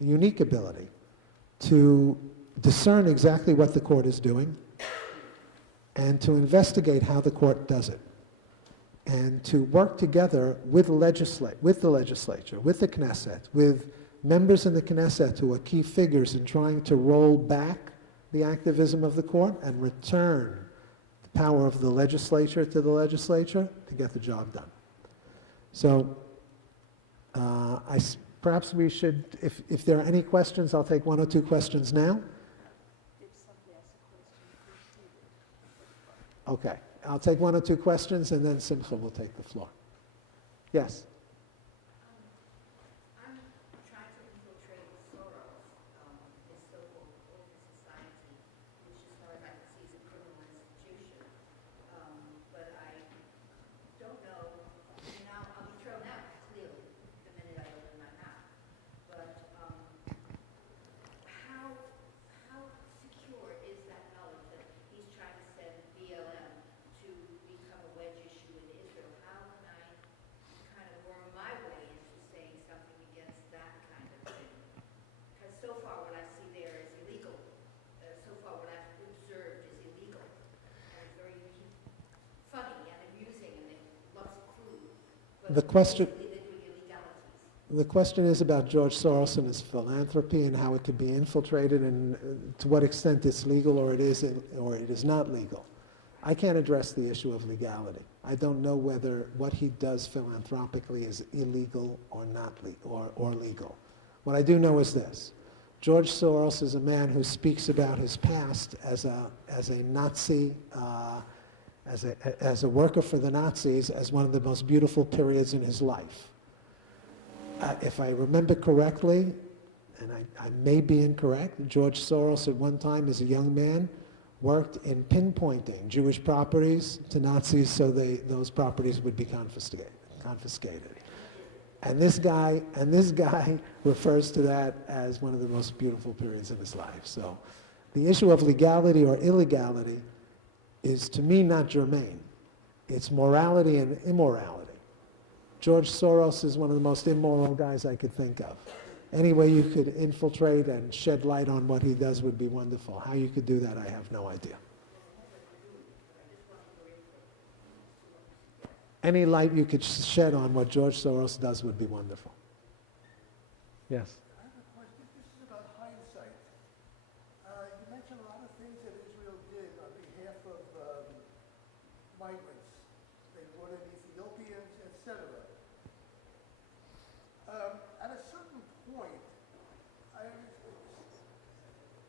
a unique ability, to discern exactly what the court is doing and to investigate how the court does it, and to work together with the legislature, with the Knesset, with members in the Knesset who are key figures in trying to roll back the activism of the court and return the power of the legislature to the legislature to get the job done. So perhaps we should, if there are any questions, I'll take one or two questions now. Okay, I'll take one or two questions and then Simcha will take the floor. Yes? I'm trying to infiltrate Soros, his so-called open society, which as far as I can see is a criminal institution. But I don't know, I'll be thrown out clearly the minute I open my mouth. But how secure is that knowledge that he's trying to send BLM to become a wedge issue in Israel? How can I kind of worm my way into saying something against that kind of thing? Because so far what I see there is illegal. So far what I've observed is illegal. And it's very funny and amusing and it looks crude. But The question- basically they're doing illegalities. The question is about George Soros and his philanthropy and how it could be infiltrated and to what extent it's legal or it is not legal. I can't address the issue of legality. I don't know whether what he does philanthropically is illegal or not legal or legal. What I do know is this: George Soros is a man who speaks about his past as a Nazi, as a worker for the Nazis, as one of the most beautiful periods in his life. If I remember correctly, and I may be incorrect, George Soros at one time as a young man worked in pinpointing Jewish properties to Nazis so those properties would be confiscated. And this guy refers to that as one of the most beautiful periods of his life. So the issue of legality or illegality is to me not germane. It's morality and immorality. George Soros is one of the most immoral guys I could think of. Any way you could infiltrate and shed light on what he does would be wonderful. How you could do that, I have no idea. Any light you could shed on what George Soros does would be wonderful. Yes? I have a question. This is about hindsight. You mentioned a lot of things that Israel did on behalf of migrants. They brought in Ethiopians, etc. At a certain point,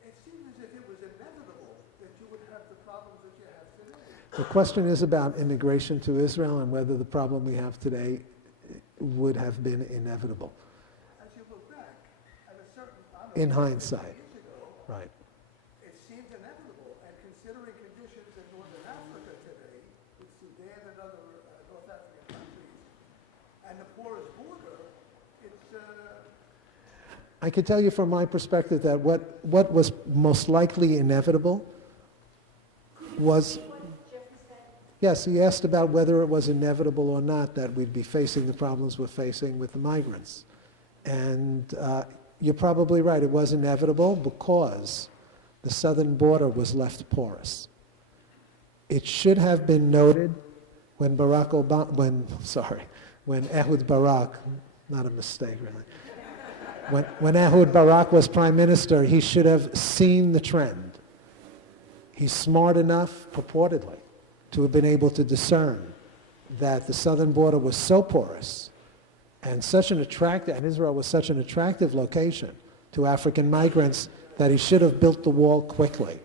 it seemed as if it was inevitable that you would have the problems that you have today. The question is about immigration to Israel and whether the problem we have today would have been inevitable. As you look back, at a certain In hindsight. years ago, Right. it seems inevitable. And considering conditions in northern Africa today, with Sudan and other North African countries, and the porous border, it's I could tell you from my perspective that what was most likely inevitable was, yes, he asked about whether it was inevitable or not that we'd be facing the problems we're facing with the migrants. And you're probably right, it was inevitable because the southern border was left porous. It should have been noted when when Ehud Barak, not a mistake really, when Ehud Barak was prime minister, he should have seen the trend. He's smart enough, purportedly, to have been able to discern that the southern border was so porous and Israel was such an attractive location to African migrants that he should have built the wall quickly.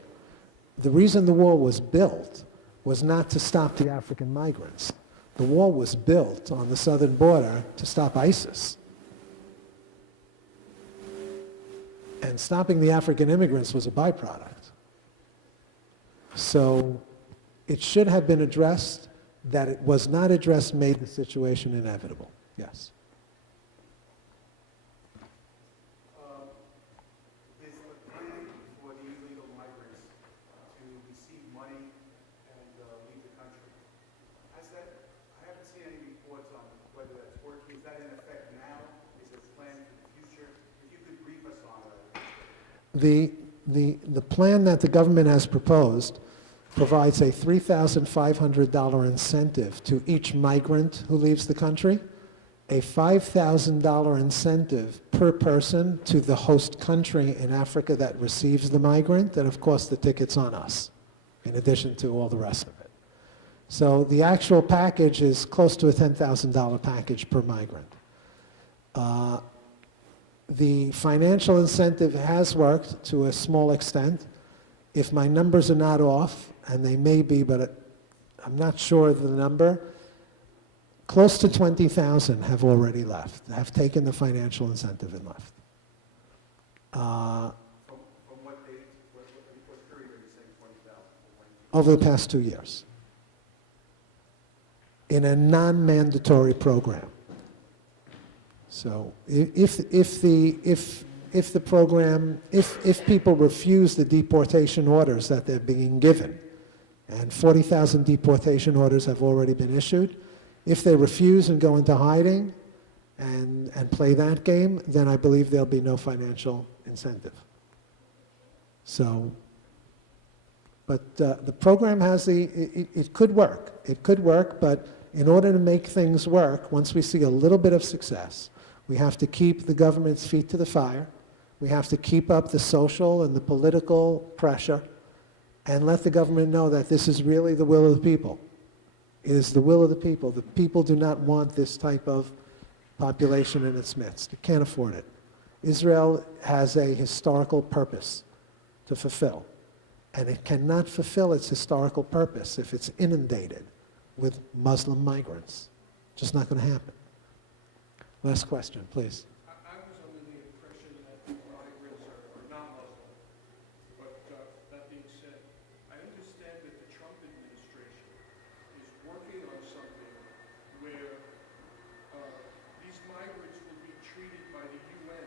The reason the wall was built was not to stop the African migrants. The wall was built on the southern border to stop ISIS. And stopping the African immigrants was a byproduct. So it should have been addressed. That it was not addressed made the situation inevitable. Yes. Is the plan for the illegal migrants to receive money and leave the country? I haven't seen any reports on whether that's working. Is that in effect now? Is it planned for the future? If you could brief us on that. The plan that the government has proposed provides a $3,500 incentive to each migrant who leaves the country, a $5,000 incentive per person to the host country in Africa that receives the migrant, and of course the ticket's on us, in addition to all the rest of it. So the actual package is close to a $10,000 package per migrant. The financial incentive has worked to a small extent. If my numbers are not off, and they may be, but I'm not sure of the number, close to 20,000 have already left, have taken the financial incentive and left. From what date? What period are you saying 20,000? Over the past 2 years, in a non-mandatory program. So if people refuse the deportation orders that they're being given, and 40,000 deportation orders have already been issued, if they refuse and go into hiding and play that game, then I believe there'll be no financial incentive. So, but the program has it could work. It could work, but in order to make things work, once we see a little bit of success, we have to keep the government's feet to the fire. We have to keep up the social and the political pressure and let the government know that this is really the will of the people. It is the will of the people. The people do not want this type of population in its midst. It can't afford it. Israel has a historical purpose to fulfill, and it cannot fulfill its historical purpose if it's inundated with Muslim migrants. Just not going to happen. Last question, please. I was under the impression that the migrants are not Muslim, but that being said, I understand that the Trump administration is working on something where these migrants will be treated by the UN,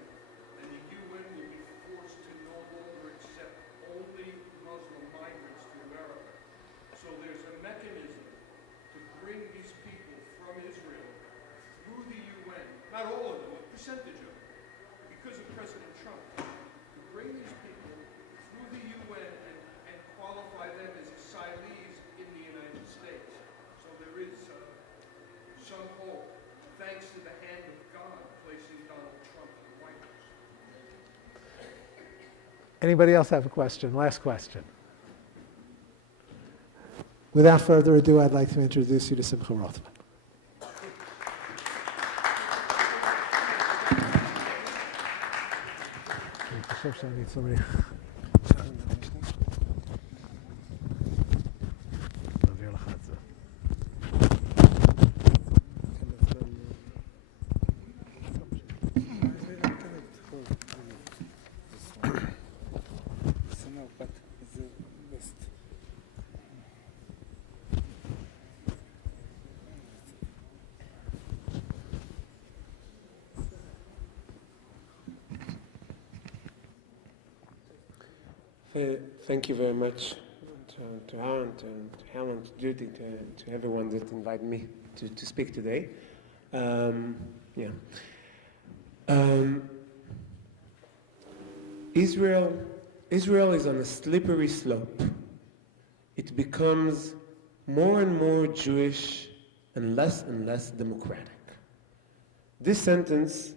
and the UN will be forced to no longer accept only Muslim migrants to America. So there's a mechanism to bring these people from Israel through the UN, not all of them, a percentage of them, because of President Trump, to bring these people through the UN and qualify them as asylees in the United States. So there is some hope, thanks to the hand of God placing Donald Trump in the White House. Anybody else have a question? Last question. Without further ado, I'd like to introduce you to Simcha Rothman. I need somebody. Thank you very much to Aharon, to Helen, to Judy, to everyone that invited me to speak today. Israel is on a slippery slope. It becomes more and more Jewish and less democratic. This sentence,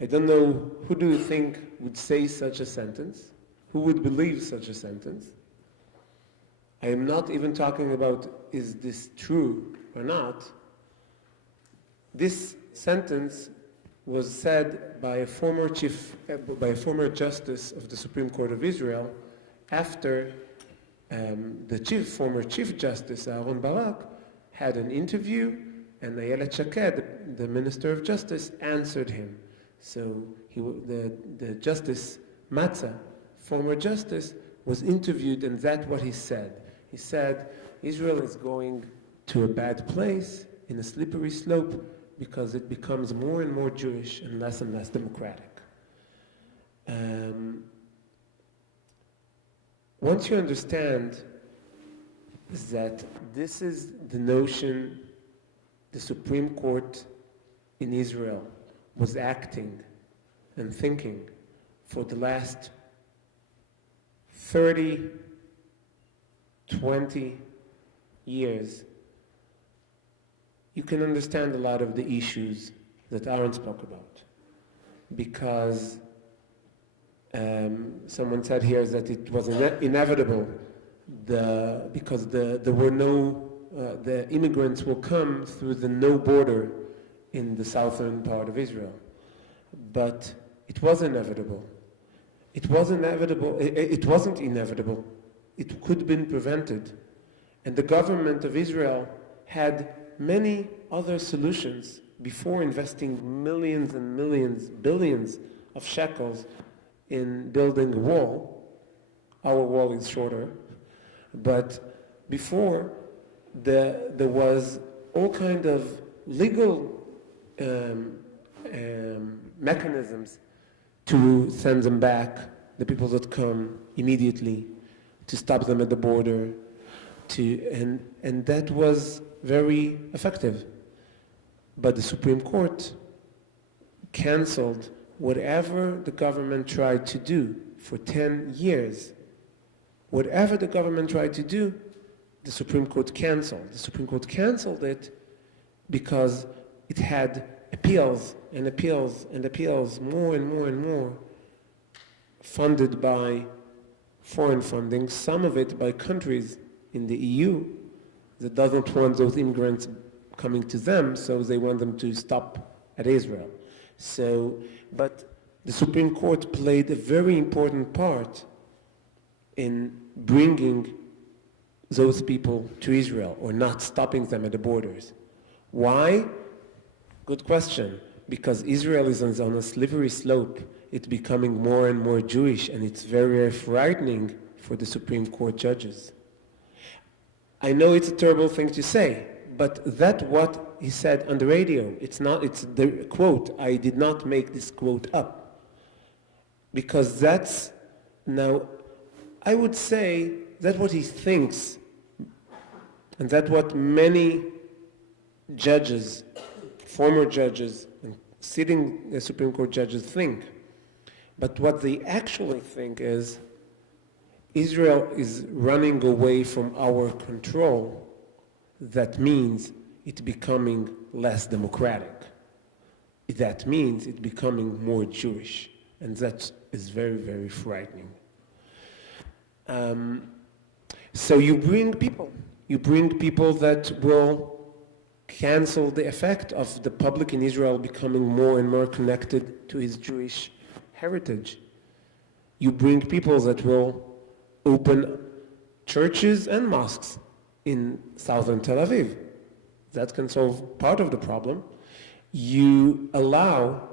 I don't know, who do you think would say such a sentence? Who would believe such a sentence? I am not even talking about is this true or not. This sentence was said by a former justice of the Supreme Court of Israel after the former chief justice Aharon Barak had an interview, and Ayelet Shaked, the Minister of Justice, answered him. So the Justice Matzah, former justice, was interviewed, and that's what he said. He said, Israel is going to a bad place, in a slippery slope, because it becomes more and more Jewish and less democratic. Once you understand that this is the notion the Supreme Court in Israel was acting and thinking for the last 30, 20 years, you can understand a lot of the issues that Aharon spoke about. Because someone said here that it was inevitable because there were no, the immigrants will come through the no border in the southern part of Israel. But it was inevitable. It wasn't inevitable. It could have been prevented. And the government of Israel had many other solutions before investing millions and millions, billions of shekels in building a wall. Our wall is shorter. But before, there was all kind of legal mechanisms to send them back, the people that come immediately, to stop them at the border, and that was very effective. But the Supreme Court canceled whatever the government tried to do for 10 years. Whatever the government tried to do, the Supreme Court canceled. The Supreme Court canceled it because it had appeals and appeals and appeals, more and more and more, funded by foreign funding, some of it by countries in the EU that doesn't want those immigrants coming to them, so they want them to stop at Israel. But the Supreme Court played a very important part in bringing those people to Israel, or not stopping them at the borders. Why? Good question. Because Israel is on a slippery slope. It's becoming more and more Jewish, and it's very, very frightening for the Supreme Court judges. I know it's a terrible thing to say, but that's what he said on the radio. It's the quote. I did not make this quote up. Because that's, now, I would say that's what he thinks, and that's what many judges, former judges, and sitting Supreme Court judges think. But what they actually think is Israel is running away from our control. That means it's becoming less democratic. That means it's becoming more Jewish. And that is very, very frightening. So you bring people that will cancel the effect of the public in Israel becoming more and more connected to his Jewish heritage. You bring people that will open churches and mosques in southern Tel Aviv. That can solve part of the problem. You allow,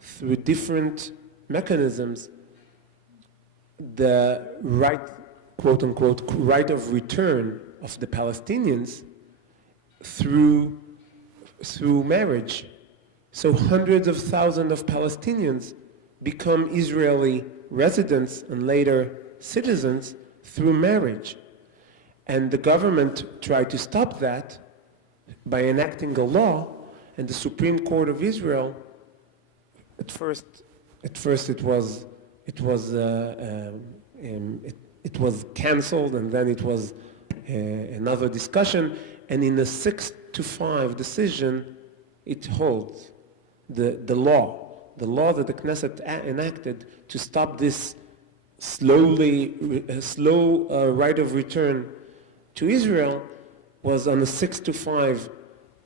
through different mechanisms, the right, quote unquote, right of return of the Palestinians through marriage. So hundreds of thousands of Palestinians become Israeli residents and later citizens through marriage. And the government tried to stop that by enacting a law, and the Supreme Court of Israel, at first it was cancelled, and then it was another discussion, and in a 6-5 decision, it holds the law that the Knesset enacted to stop this slow right of return to Israel was on a 6-5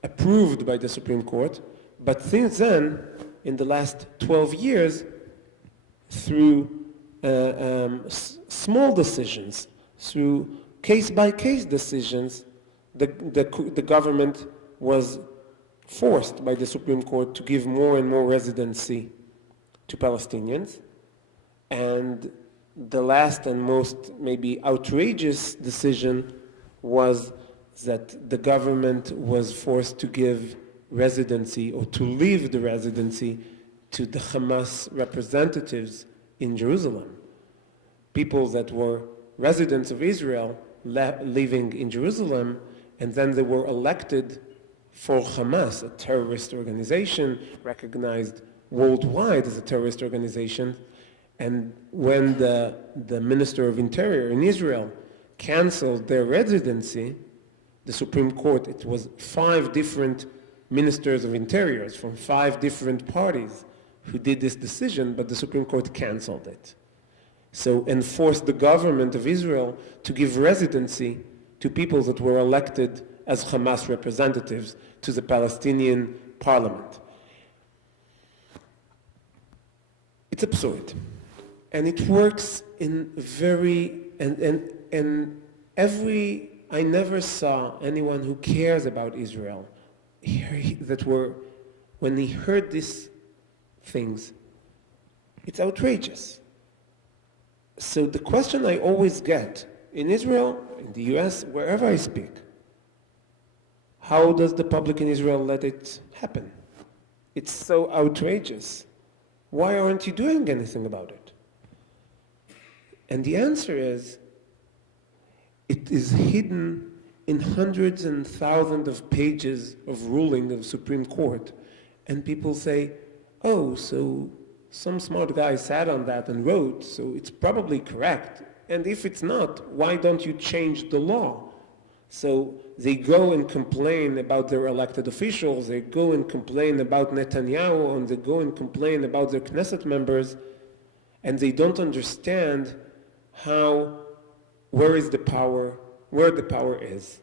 approved by the Supreme Court. But since then, in the last 12 years, through small decisions, through case-by-case decisions, the government was forced by the Supreme Court to give more and more residency to Palestinians. And the last and most maybe outrageous decision was that the government was forced to give residency or to leave the residency to the Hamas representatives in Jerusalem. People that were residents of Israel living in Jerusalem, and then they were elected for Hamas, a terrorist organization recognized worldwide as a terrorist organization. And when the Minister of Interior in Israel canceled their residency, the Supreme Court, it was 5 different ministers of interiors from 5 different parties who did this decision, but the Supreme Court canceled it. So, and forced the government of Israel to give residency to people that were elected as Hamas representatives to the Palestinian parliament. It's absurd. And it works in I never saw anyone who cares about Israel when he heard these things, it's outrageous. So the question I always get in Israel, in the US, wherever I speak, how does the public in Israel let it happen? It's so outrageous. Why aren't you doing anything about it? And the answer is, it is hidden in hundreds and thousands of pages of ruling of Supreme Court. And people say, oh, so some smart guy sat on that and wrote, so it's probably correct. And if it's not, why don't you change the law? So they go and complain about their elected officials, they go and complain about Netanyahu, and they go and complain about their Knesset members, and they don't understand where the power is.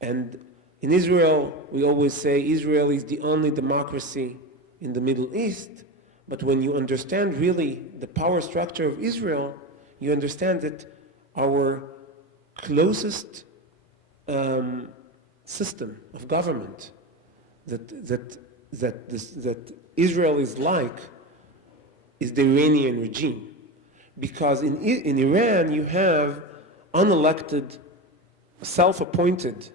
And in Israel, we always say Israel is the only democracy in the Middle East, but when you understand really the power structure of Israel, you understand that our closest system of government that Israel is like is the Iranian regime. Because in Iran you have unelected, self-appointed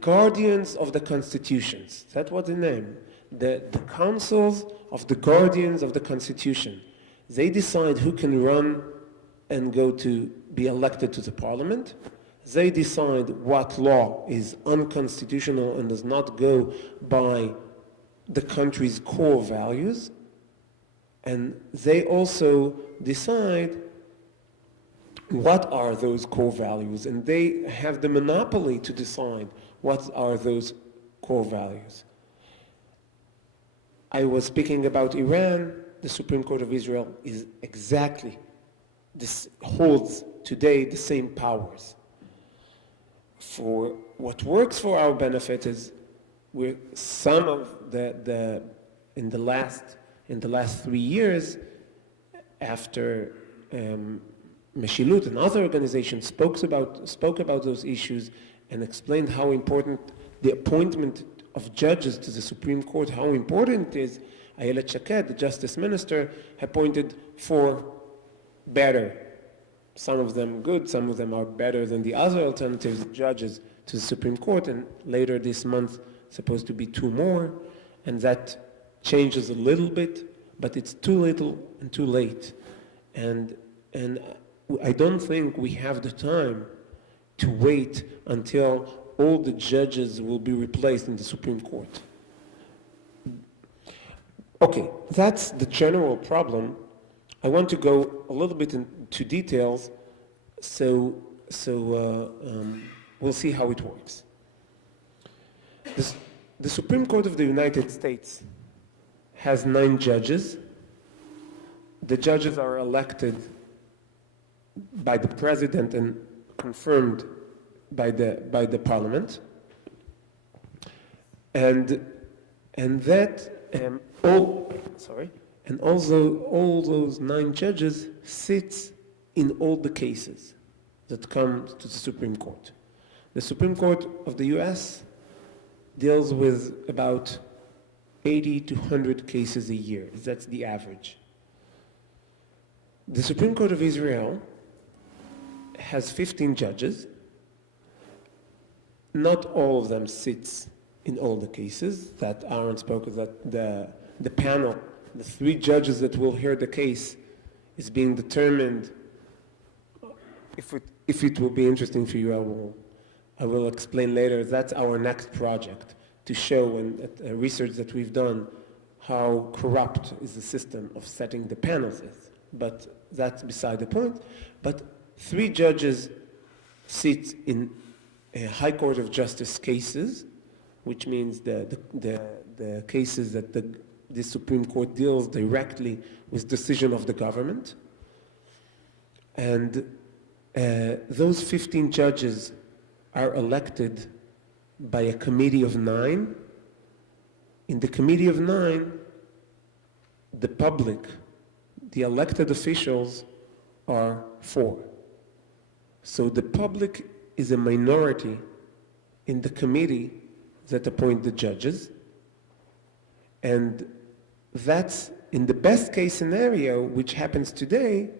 guardians of the constitutions. That's what they name. The councils of the guardians of the constitution. They decide who can run and go to be elected to the parliament. They decide what law is unconstitutional and does not go by the country's core values. And they also decide what are those core values, and they have the monopoly to decide what are those core values. I was speaking about Iran. The Supreme Court of Israel is holds today the same powers. For what works for our benefit is some of in the last 3 years, after Meshilut and other organizations spoke about those issues and explained how important the appointment of judges to the Supreme Court, how important it is. Ayelet Shaked, the Justice Minister, appointed 4 better, some of them good, some of them are better than the other alternatives, judges to the Supreme Court, and later this month supposed to be 2 more, and that changes a little bit, but it's too little and too late. and I don't think we have the time to wait until all the judges will be replaced in the Supreme Court. Okay, that's the general problem. I want to go a little bit into details, so we'll see how it works. The Supreme Court of the United States has 9 judges. The judges are elected by the president and confirmed by the parliament, and also all those 9 judges sit in all the cases that come to the Supreme Court. The Supreme Court of the U.S. deals with about 80 to 100 cases a year. That's the average. The Supreme Court of Israel has 15 judges. Not all of them sits in all the cases that Aaron spoke of, that the panel, the 3 judges that will hear the case, is being determined. If it will be interesting for you, I will explain later. That's our next project, to show in research that we've done how corrupt is the system of setting the panels is. But that's beside the point. But 3 judges sit in a High Court of Justice cases, which means the cases that the Supreme Court deals directly with decision of the government. And those 15 judges are elected by a committee of 9. In the committee of 9, the public, the elected officials, are 4. So the public is a minority in the committee that appoint the judges, and that's, in the best case scenario, which happens today,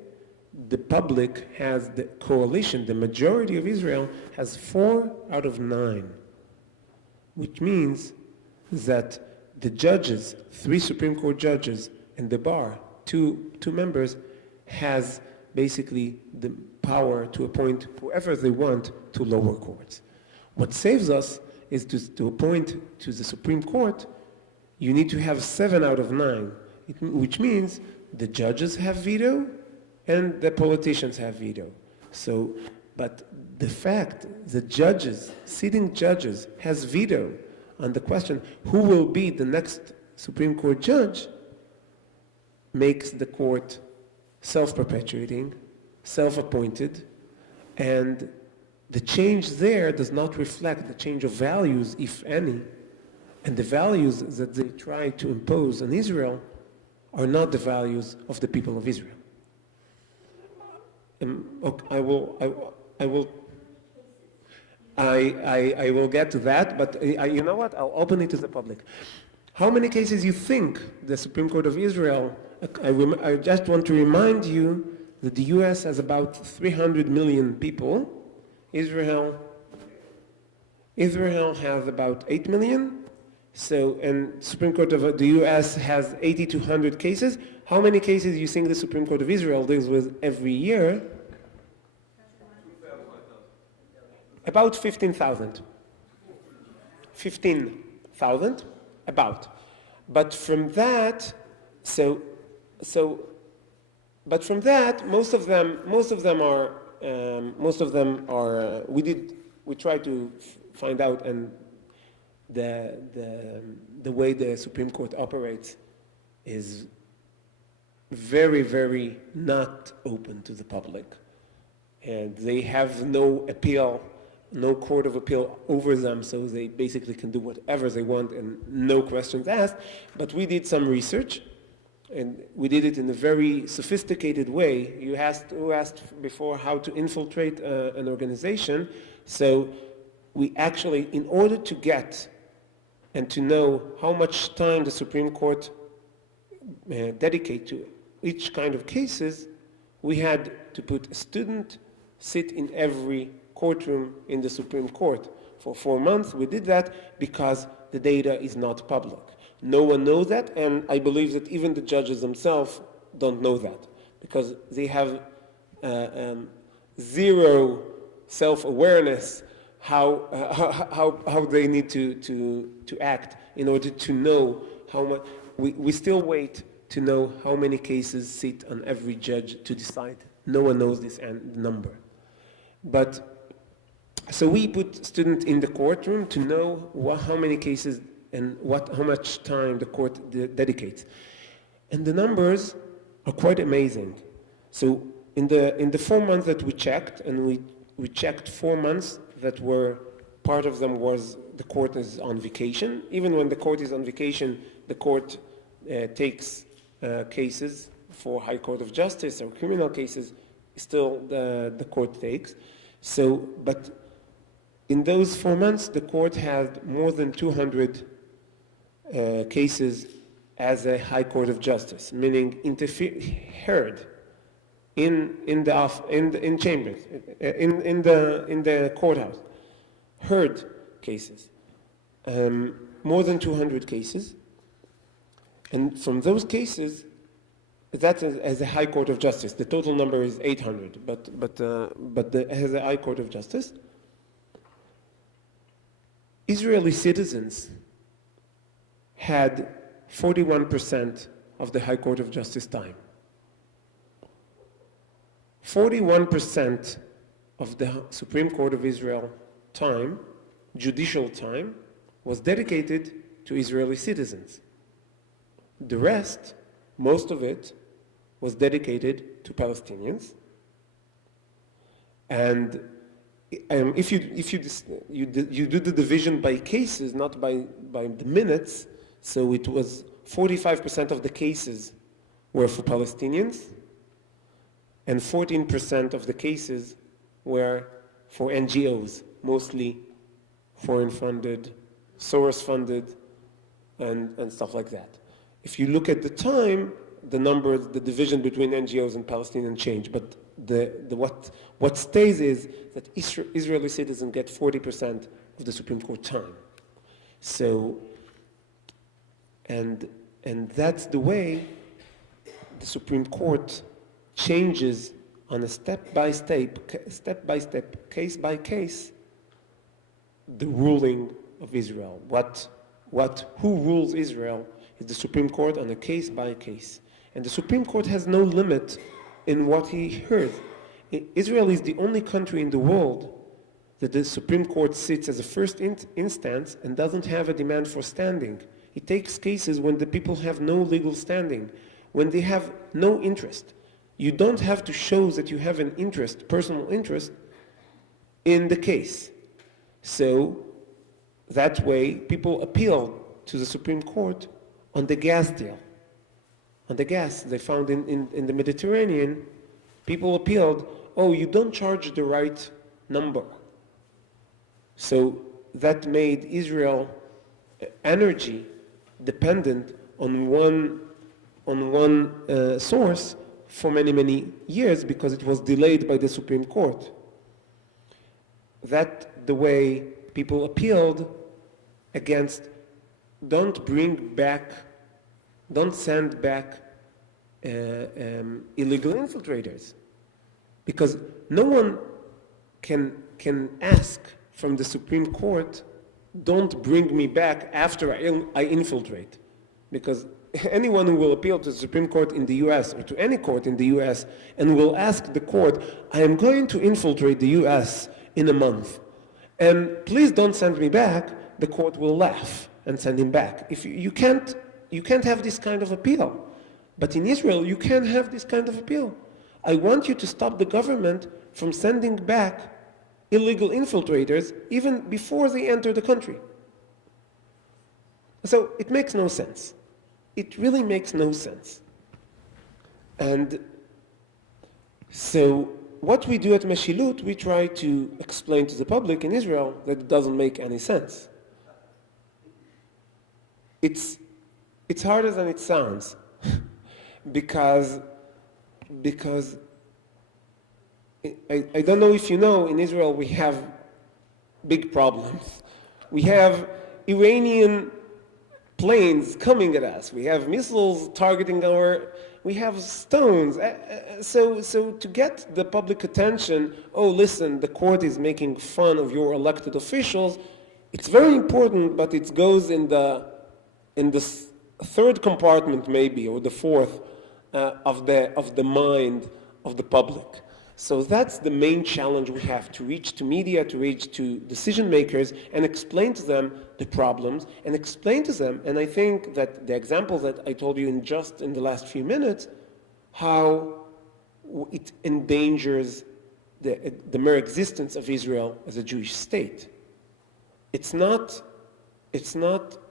the public has the coalition, the majority of Israel has 4 out of 9, which means that the judges, 3 Supreme Court judges, and the bar, two members, has basically the power to appoint whoever they want to lower courts. What saves us is to appoint to the Supreme Court, you need to have 7 out of 9, which means the judges have veto and the politicians have veto. So, but the fact that judges, sitting judges, has veto on the question who will be the next Supreme Court judge makes the court self-perpetuating, self-appointed, and the change there does not reflect the change of values, if any, and the values that they try to impose on Israel are not the values of the people of Israel. I will get to that, but you know what? I'll open it to the public. How many cases you think the Supreme Court of Israel? I just want to remind you that the U.S. has about 300 million people. Israel has about 8 million. So, and Supreme Court of the U.S. has 80 to 100 cases. How many cases do you think the Supreme Court of Israel deals with every year? About 15,000. 15,000, about. But from that, but from that, most of them are. We try to find out, and the way the Supreme Court operates is very, very not open to the public, and they have no appeal, no court of appeal over them, so they basically can do whatever they want and no questions asked. But we did some research, and we did it in a very sophisticated way. You asked before how to infiltrate an organization. So we actually, in order to get and to know how much time the Supreme Court dedicate to each kind of cases, we had to put a student sit in every courtroom in the Supreme Court for 4 months. We did that because the data is not public. No one knows that, and I believe that even the judges themselves don't know that. because they have zero self-awareness how they need to act in order to know how much. We still wait to know how many cases sit on every judge to decide. No one knows this number. But so we put students in the courtroom to know how many cases and how much time the court dedicates. And the numbers are quite amazing. So in the 4 months that we checked, and we checked 4 months that were, part of them was the court is on vacation. Even when the court is on vacation, the court takes cases for High Court of Justice or criminal cases, still the court takes. So, but in those 4 months, the court had more than 200 cases as a High Court of Justice, meaning heard in chambers, in the courthouse, heard cases, more than 200 cases, and from those cases, that's as a High Court of Justice. The total number is 800, but as a High Court of Justice, Israeli citizens had 41% of the High Court of Justice time. 41% of the Supreme Court of Israel time, judicial time, was dedicated to Israeli citizens. The rest, most of it, was dedicated to Palestinians. And if you do the division by cases, not by the minutes, so it was 45% of the cases were for Palestinians, and 14% of the cases were for NGOs, mostly foreign-funded, Soros-funded, and stuff like that. If you look at the time, the numbers, the division between NGOs and Palestinians change, but what stays is that Israeli citizens get 40% of the Supreme Court time. So, and that's the way the Supreme Court changes on a step-by-step, case-by-case, the ruling of Israel. Who rules Israel is the Supreme Court on a case-by-case. And the Supreme Court has no limit in what he heard. Israel is the only country in the world that the Supreme Court sits as a first instance and doesn't have a demand for standing. It takes cases when the people have no legal standing, when they have no interest. You don't have to show that you have an interest, personal interest, in the case. So that way, people appeal to the Supreme Court on the gas deal. On the gas they found in the Mediterranean, people appealed, oh, you don't charge the right number. So that made Israel energy dependent on one source for many, many years because it was delayed by the Supreme Court. That the way people appealed against don't send back illegal infiltrators, because no one can ask from the Supreme Court, don't bring me back after I infiltrate, because anyone who will appeal to the Supreme Court in the US or to any court in the US and will ask the court, I am going to infiltrate the US in a month, and please don't send me back, the court will laugh and send him back. If you can't have this kind of appeal. But in Israel, you can have this kind of appeal. I want you to stop the government from sending back illegal infiltrators even before they enter the country. So it makes no sense. It really makes no sense. And so what we do at Meshilut, we try to explain to the public in Israel that it doesn't make any sense. It's harder than it sounds because I don't know if you know, in Israel we have big problems. We have Iranian planes coming at us. We have missiles targeting we have stones. So to get the public attention, oh, listen, the court is making fun of your elected officials, it's very important, but it goes in the third compartment maybe, or the fourth, of the mind of the public. So that's the main challenge we have, to reach to media, to reach to decision makers, and explain to them the problems, and explain to them, and I think that the example that I told you in the last few minutes, how it endangers the mere existence of Israel as a Jewish state. It's not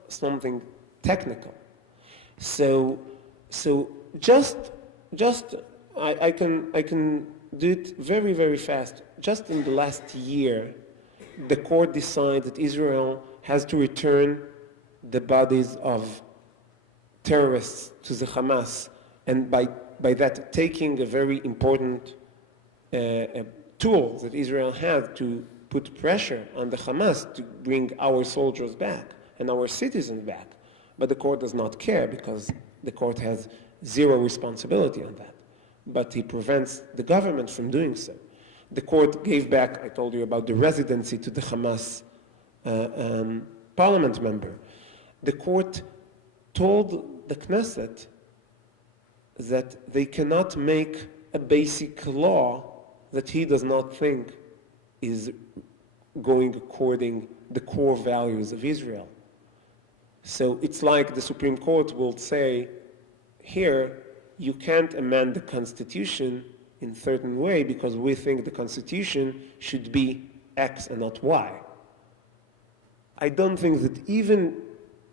something technical. So I can do it very, very fast. Just in the last year, the court decided that Israel has to return the bodies of terrorists to the Hamas, and by that taking a very important tool that Israel had to put pressure on the Hamas to bring our soldiers back and our citizens back. But the court does not care, because the court has zero responsibility on that. But he prevents the government from doing so. The court gave back, I told you about the residency to the Hamas parliament member. The court told the Knesset that they cannot make a basic law that he does not think is going according the core values of Israel. So it's like the Supreme Court will say, here, you can't amend the Constitution in a certain way because we think the Constitution should be X and not Y. I don't think that even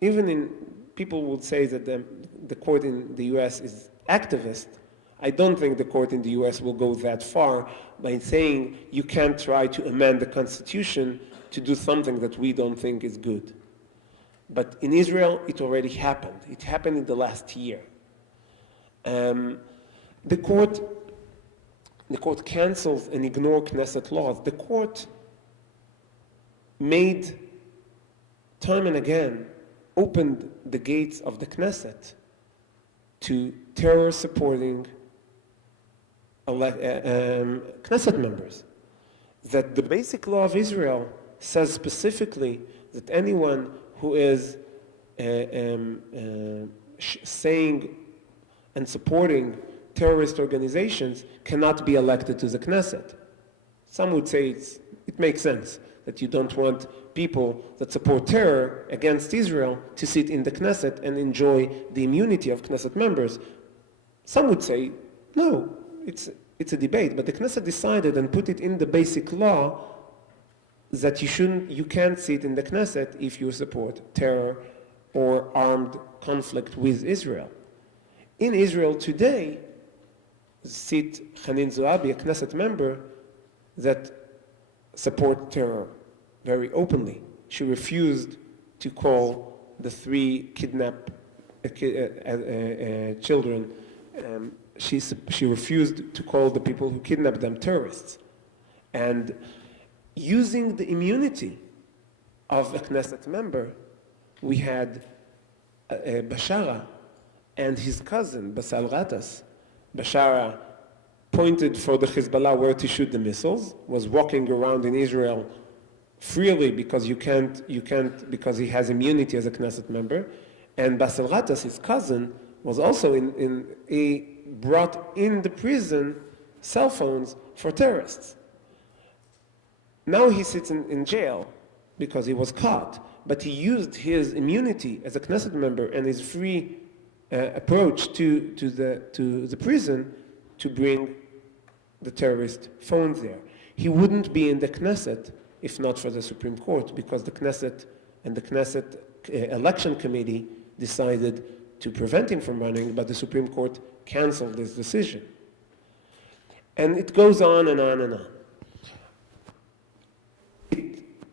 in people would say that the court in the US is activist. I don't think the court in the US will go that far by saying you can't try to amend the Constitution to do something that we don't think is good. But in Israel, it already happened. It happened in the last year. The court cancels and ignores Knesset laws. The court made, time and again, opened the gates of the Knesset to terror-supporting Knesset members. That the basic law of Israel says specifically that anyone who is saying and supporting terrorist organizations cannot be elected to the Knesset. Some would say it makes sense that you don't want people that support terror against Israel to sit in the Knesset and enjoy the immunity of Knesset members. Some would say, no, it's a debate, but the Knesset decided and put it in the basic law that you can't sit in the Knesset if you support terror or armed conflict with Israel. In Israel today, sit Hanin Zoabi, a Knesset member, that support terror very openly. She refused to call the 3 kidnapped children. She refused to call the people who kidnapped them terrorists. And using the immunity of a Knesset member, we had Bashara and his cousin, Basal Ghatas. Bashara pointed for the Hezbollah where to shoot the missiles, was walking around in Israel freely because because he has immunity as a Knesset member. And Basal Ghatas, his cousin, was also brought in the prison cell phones for terrorists. Now he sits in jail because he was caught, but he used his immunity as a Knesset member and his free approach to the prison to bring the terrorist phones there. He wouldn't be in the Knesset if not for the Supreme Court, because the Knesset and the Knesset election committee decided to prevent him from running, but the Supreme Court canceled this decision. And it goes on and on and on.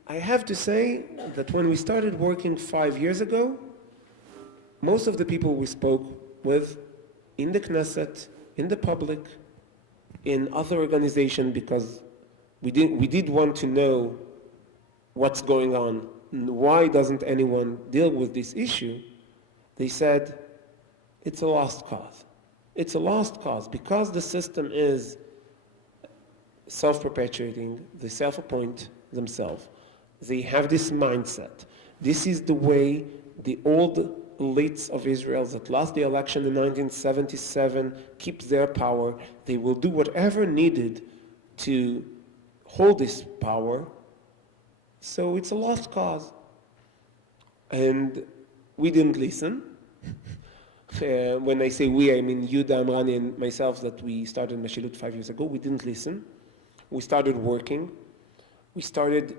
I have to say that when we started working 5 years ago, most of the people we spoke with in the Knesset, in the public, in other organizations, because we did want to know what's going on, why doesn't anyone deal with this issue, They said, it's a lost cause. It's a lost cause because the system is self-perpetuating, they self-appoint themselves. They have this mindset. This is the way the old elites of Israel that lost the election in 1977 keep their power. They will do whatever needed to hold this power. So it's a lost cause. And we didn't listen. When I say we, I mean Yuda, Amrani, and myself, that we started Meshilut 5 years ago. We didn't listen. We started working. We started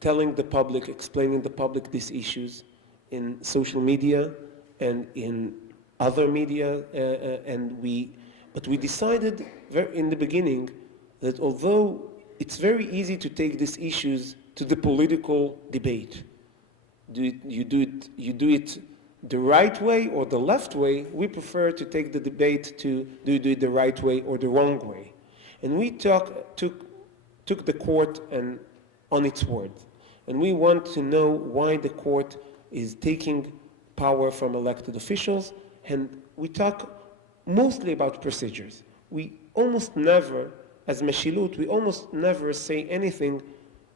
telling the public, explaining the public these issues in social media and in other media, but we decided in the beginning that although it's very easy to take these issues to the political debate, you do it the right way or the left way, we prefer to take the debate to do it the right way or the wrong way. And we took the court and on its word. And we want to know why the court is taking power from elected officials. And we talk mostly about procedures. We almost never, as Meshilut, we almost never say anything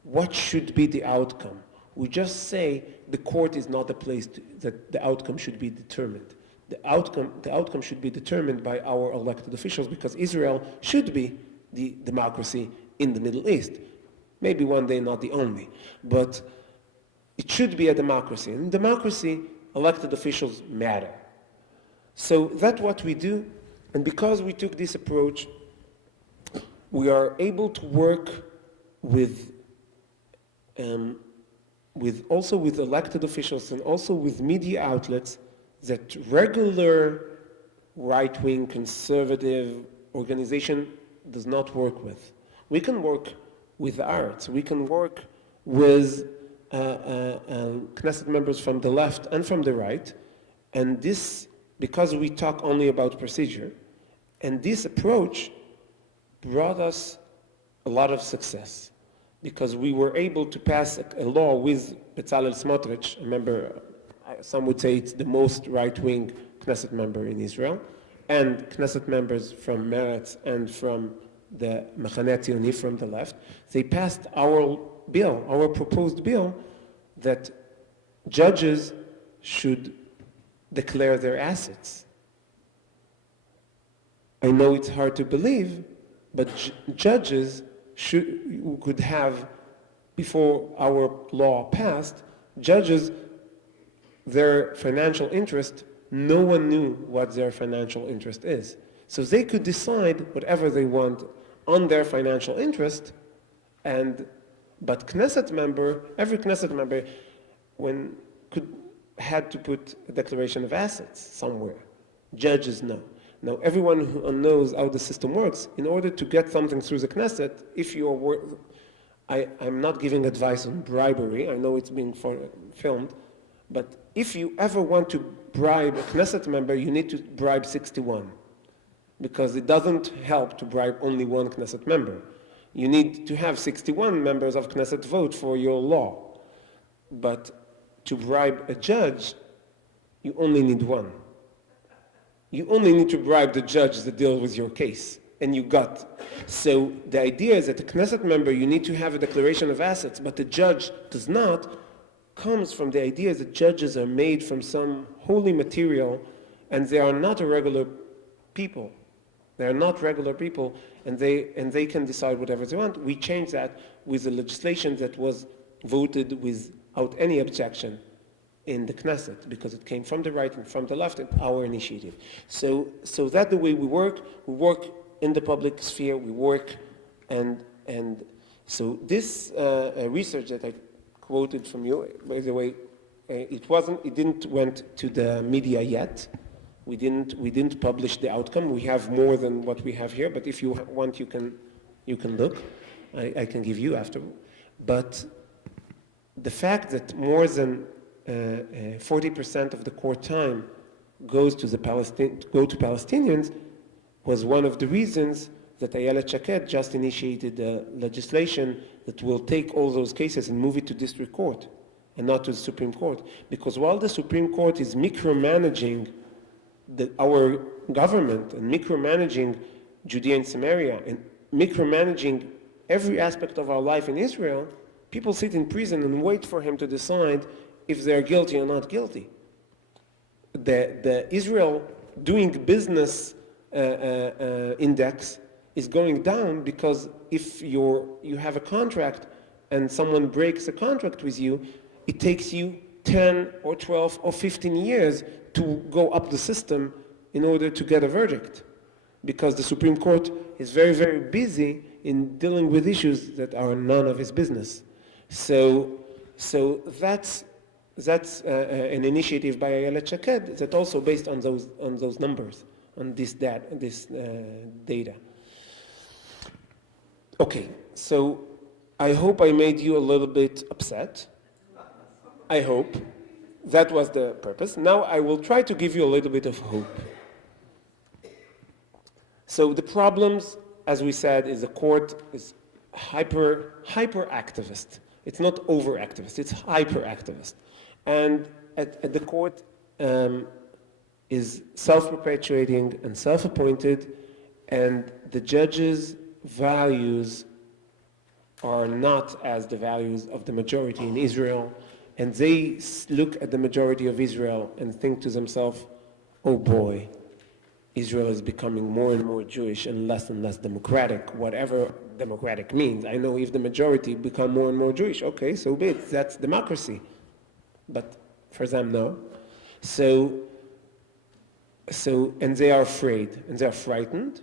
what should be the outcome. We just say the court is not a place that the outcome should be determined. The outcome should be determined by our elected officials because Israel should be the democracy in the Middle East. Maybe one day not the only, but it should be a democracy. In democracy, elected officials matter. So that's what we do, and because we took this approach, we are able to work with elected officials and also with media outlets that regular right-wing conservative organization does not work with. We can work with arts, we can work with Knesset members from the left and from the right, and this, because we talk only about procedure, and this approach brought us a lot of success, because we were able to pass a law with Bezalel Smotrich, a member, some would say it's the most right-wing Knesset member in Israel, and Knesset members from Meretz and from the Machaneh Tzionii from the left. They passed our bill, our proposed bill, that judges should declare their assets. I know it's hard to believe, but judges could have, before our law passed, judges, their financial interest, no one knew what their financial interest is. So they could decide whatever they want on their financial interest, but Knesset member, every Knesset member had to put a declaration of assets somewhere. Judges know. Now, everyone who knows how the system works, in order to get something through the Knesset, if you are, I'm not giving advice on bribery, I know it's being filmed, but if you ever want to bribe a Knesset member, you need to bribe 61. Because it doesn't help to bribe only one Knesset member. You need to have 61 members of Knesset vote for your law. But to bribe a judge, you only need one. You only need to bribe the judge that deals with your case, and you got. So the idea is that a Knesset member, you need to have a declaration of assets, but the judge does not, comes from the idea that judges are made from some holy material, and they are not a regular people. They are not regular people, and they can decide whatever they want. We changed that with the legislation that was voted without any objection in the Knesset, because it came from the right and from the left, and our initiative. So that's the way we work. We work in the public sphere. We work, and so this research that I quoted from you, by the way, it didn't went to the media yet. We didn't publish the outcome. We have more than what we have here, but if you want, you can look. I can give you after. But the fact that more than 40% of the court time goes to Palestinians was one of the reasons that Ayelet Shaked just initiated legislation that will take all those cases and move it to district court and not to the Supreme Court. Because while the Supreme Court is micromanaging our government and micromanaging Judea and Samaria and micromanaging every aspect of our life in Israel, people sit in prison and wait for him to decide if they're guilty or not guilty. The Israel doing business index is going down because if you have a contract and someone breaks a contract with you, it takes you 10 or 12 or 15 years to go up the system in order to get a verdict, because the Supreme Court is very, very busy in dealing with issues that are none of his business. So that's an initiative by Ayelet Shaked that's also based on those numbers, on this data. Okay, so I hope I made you a little bit upset. I hope. That was the purpose. Now I will try to give you a little bit of hope. So the problems, as we said, is the court is hyper activist. It's not over activist, it's hyper activist. And at the court is self-perpetuating and self-appointed, and the judges' values are not as the values of the majority in Israel, and they look at the majority of Israel and think to themselves, oh boy, Israel is becoming more and more Jewish and less democratic, whatever democratic means. I know if the majority become more and more Jewish, okay, so be it, that's democracy. But for them, no. So, and they are afraid, and they are frightened,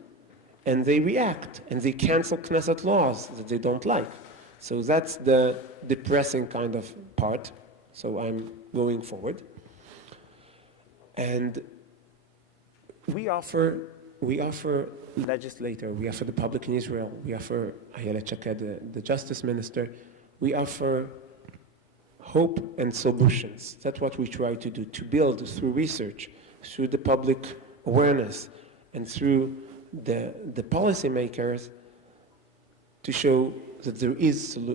and they react, and they cancel Knesset laws that they don't like. So that's the depressing kind of part. So I'm going forward. And we offer legislator, we offer the public in Israel, we offer Ayelet Shaked, the justice minister, we offer hope and solutions. That's what we try to do, to build through research, through the public awareness, and through the policymakers to show that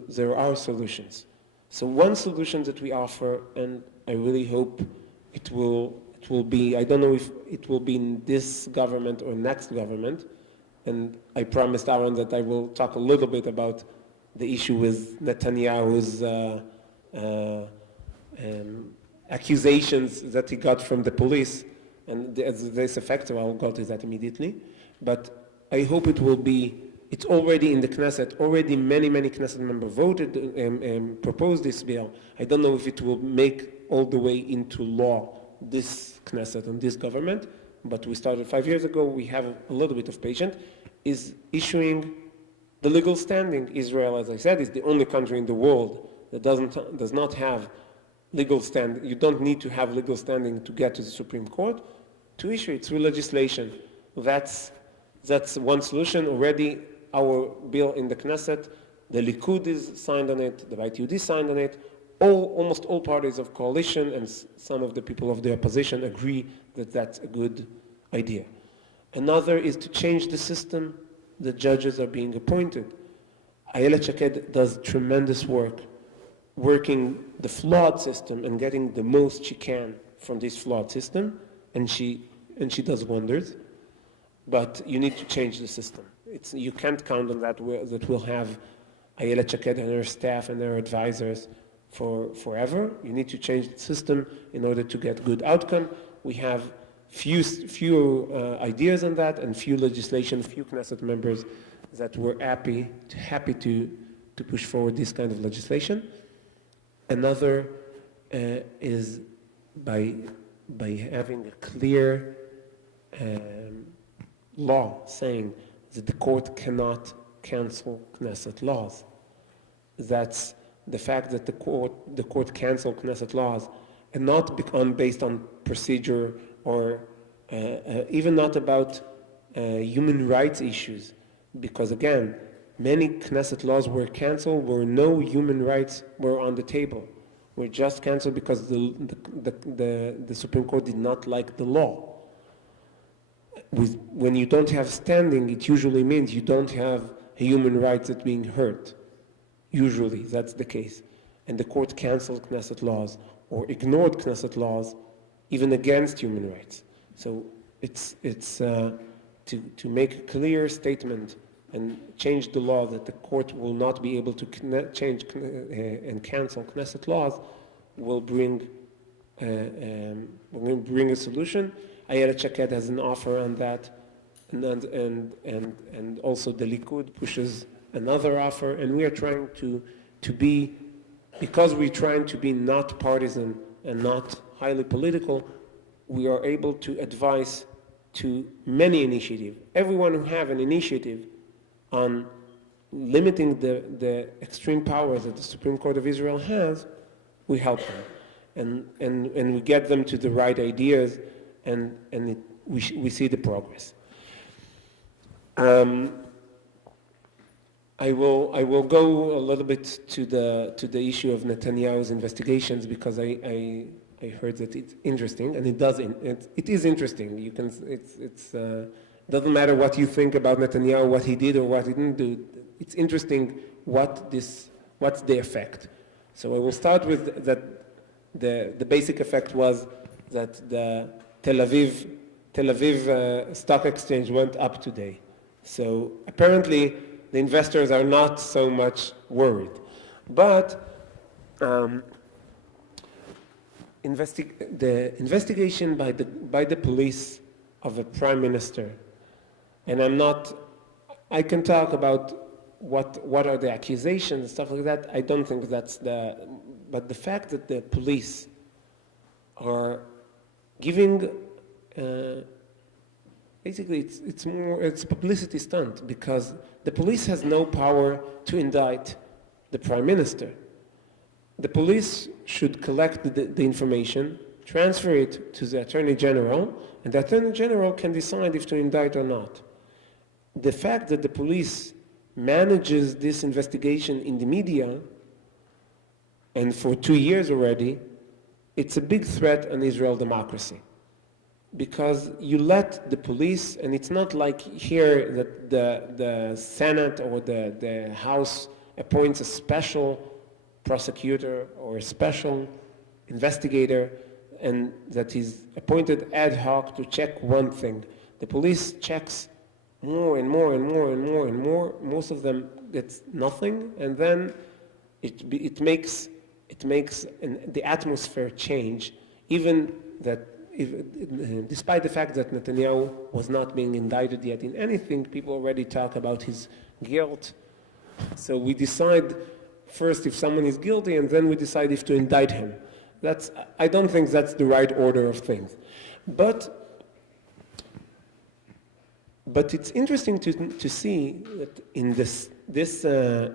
there are solutions. So one solution that we offer, and I really hope it will be, I don't know if it will be in this government or next government, and I promised Aaron that I will talk a little bit about the issue with Netanyahu's accusations that he got from the police, and this effect, so I'll go to that immediately. But I hope it will be, it's already in the Knesset, already many Knesset members voted and proposed this bill. I don't know if it will make all the way into law, this Knesset and this government, but we started 5 years ago, we have a little bit of patience, is issuing the legal standing. Israel, as I said, is the only country in the world that does not have legal standing. You don't need to have legal standing to get to the Supreme Court to issue it through legislation. That's one solution. Already our bill in the Knesset, the Likud is signed on it, the Beit Yehudi signed on it, almost all parties of coalition and some of the people of the opposition agree that that's a good idea. Another is to change the system that judges are being appointed. Ayelet Shaked does tremendous work, working the flawed system and getting the most she can from this flawed system, and she does wonders. But you need to change the system. You can't count on that we'll have Ayelet Shaked and her staff and her advisors for forever. You need to change the system in order to get good outcome. We have few ideas on that and few legislation, few Knesset members that were happy to push forward this kind of legislation. Another is by having a clear law saying that the court cannot cancel Knesset laws. That's the fact that the court cancel Knesset laws, and not based on procedure or even not about human rights issues, because again, many Knesset laws were canceled where no human rights were on the table. Were just canceled because the Supreme Court did not like the law. When you don't have standing, it usually means you don't have a human right that's being hurt. Usually, that's the case. and the court canceled Knesset laws or ignored Knesset laws, even against human rights. So it's to make a clear statement and change the law that the court will not be able to change and cancel Knesset laws will bring a solution. Ayelet Shaked has an offer on that, and also the Likud pushes another offer, and we are trying to be, because we're trying to be not partisan and not highly political, we are able to advise to many initiatives. Everyone who have an initiative on limiting the extreme powers that the Supreme Court of Israel has, we help them. And we get them to the right ideas, and we see the progress. I will go a little bit to the issue of Netanyahu's investigations, because I heard that it's interesting, and it is interesting. You can doesn't matter what you think about Netanyahu, what he did or what he didn't do. It's interesting what's the effect. So I will start with that. The basic effect was that the Tel Aviv stock exchange went up today. So apparently the investors are not so much worried. But the investigation by the police of a prime minister, and I can talk about what are the accusations and stuff like that. I don't think that's but the fact that the police are giving, basically it's a publicity stunt, because the police has no power to indict the prime minister. The police should collect the information, transfer it to the Attorney General, and the Attorney General can decide if to indict or not. The fact that the police manages this investigation in the media, and for 2 years already, it's a big threat on Israel democracy. Because you let the police, and it's not like here that the Senate or the House appoints a special prosecutor or a special investigator, and that is appointed ad hoc to check one thing. The police checks more and more and more and more and more. Most of them it's nothing, and then it makes the atmosphere change. Even that, despite the fact that Netanyahu was not being indicted yet in anything, people already talk about his guilt. So we decide first if someone is guilty, and then we decide if to indict him. I don't think that's the right order of things. But it's interesting to see that in this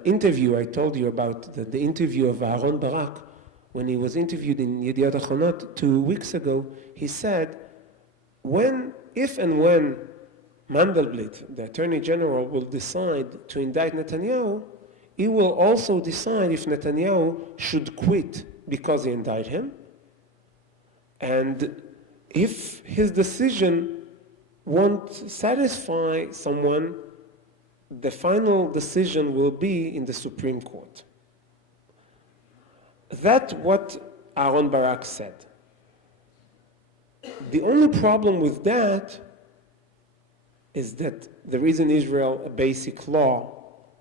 interview I told you about, the interview of Aharon Barak, when he was interviewed in Yediot Achronot 2 weeks ago, he said, if and when Mandelblit, the Attorney General, will decide to indict Netanyahu, he will also decide if Netanyahu should quit because he indicted him. And if his decision won't satisfy someone, the final decision will be in the Supreme Court. That's what Aharon Barak said. The only problem with that is that there is in Israel a basic law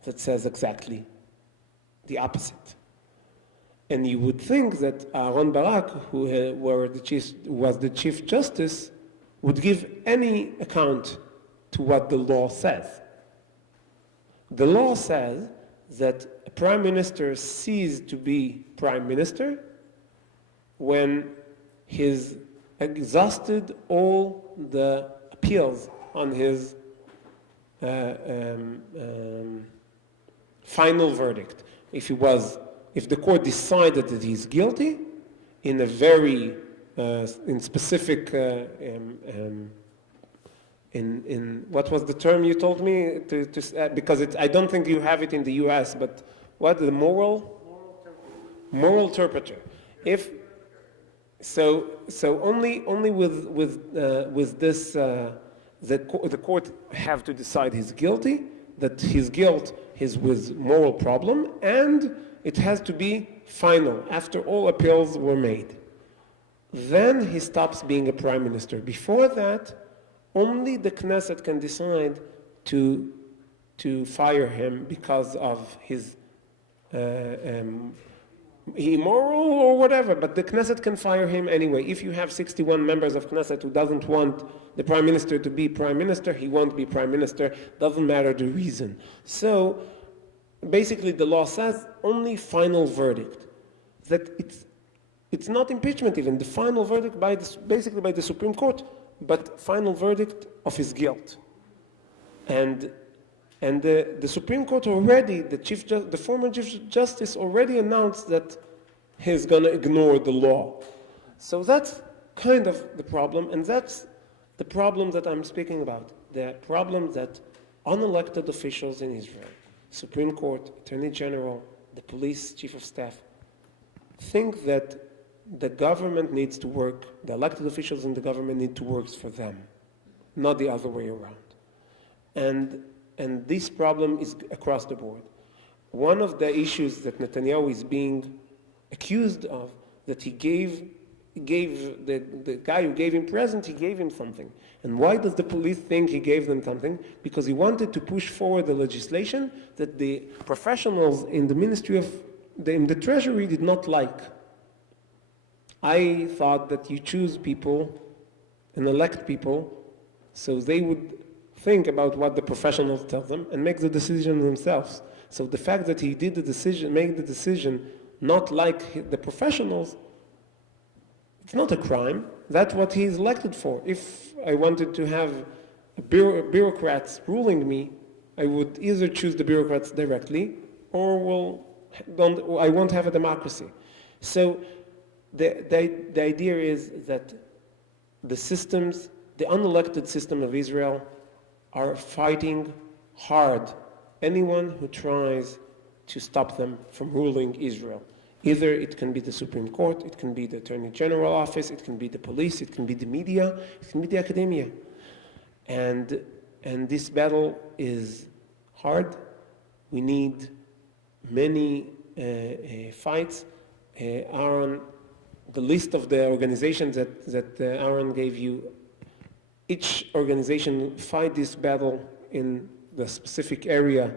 that says exactly the opposite. And you would think that Aharon Barak, who was the Chief Justice, would give any account to what the law says. The law says that a prime minister ceases to be prime minister when he's exhausted all the appeals on his final verdict. If the court decided that he's guilty in a very in specific in what was the term you told me because I don't think you have it in the U.S. but what the moral turpitude. If so only with this the court have to decide he's guilty, that his guilt is with moral problem, and it has to be final, after all appeals were made. Then he stops being a prime minister. Before that, only the Knesset can decide to fire him because of his immoral or whatever, but the Knesset can fire him anyway. If you have 61 members of Knesset who doesn't want the prime minister to be prime minister, he won't be prime minister, doesn't matter the reason. So basically the law says only final verdict, that it's not impeachment even, the final verdict basically by the Supreme Court, but final verdict of his guilt. And the Supreme Court already, the former Chief Justice already announced that he's going to ignore the law. So that's kind of the problem, and that's the problem that I'm speaking about. The problem that unelected officials in Israel, Supreme Court, Attorney General, the police chief of staff, think that the government needs to work, the elected officials in the government need to work for them, not the other way around. And this problem is across the board. One of the issues that Netanyahu is being accused of, that he gave the guy who gave him present, he gave him something. And why does the police think he gave them something? Because he wanted to push forward the legislation that the professionals in the Ministry of in the Treasury did not like. I thought that you choose people and elect people so they would think about what the professionals tell them and make the decision themselves. So the fact that he did made the decision not like the professionals, it's not a crime. That's what he is elected for. If I wanted to have bureaucrats ruling me, I would either choose the bureaucrats directly or I won't have a democracy. So the idea is that the unelected system of Israel are fighting hard anyone who tries to stop them from ruling Israel. Either it can be the Supreme Court, it can be the Attorney General office, it can be the police, it can be the media, it can be the academia. And this battle is hard. We need many fights. Aharon, the list of the organizations that Aharon gave you, each organization fight this battle in the specific area,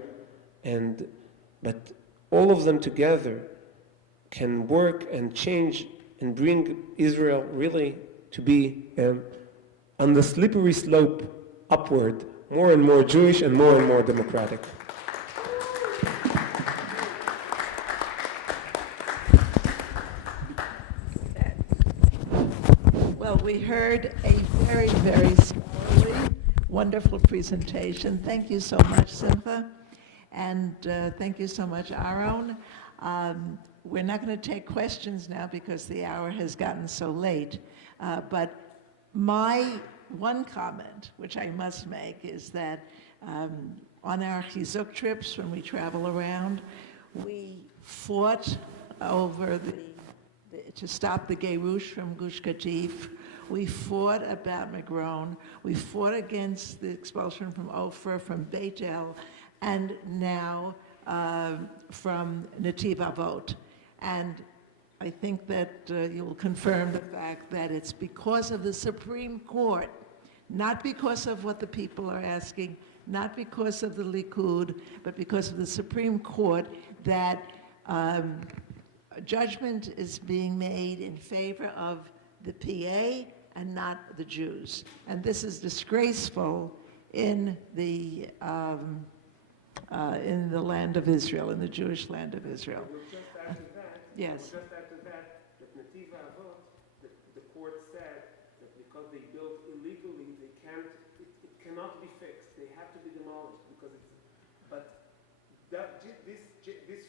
but all of them together can work and change and bring Israel really to be on the slippery slope upward, more and more Jewish and more democratic. Well, we heard a very, very scholarly, wonderful presentation. Thank you so much, Simcha. And thank you so much, Aharon. We're not going to take questions now because the hour has gotten so late. But my one comment, which I must make, is that on our chizuk trips, when we travel around, we fought over to stop the Gerush from Gush Katif. We fought about Migron. We fought against the expulsion from Ofer, from Beit El, and now from Netiv Avot. And I think that you will confirm the fact that it's because of the Supreme Court, not because of what the people are asking, not because of the Likud, but because of the Supreme Court, that judgment is being made in favor of the PA and not the Jews. And this is disgraceful in the land of Israel, in the Jewish land of Israel. Just after that, Yes. that Netiv Avot, the court said that because they built illegally, it cannot be fixed. They have to be demolished because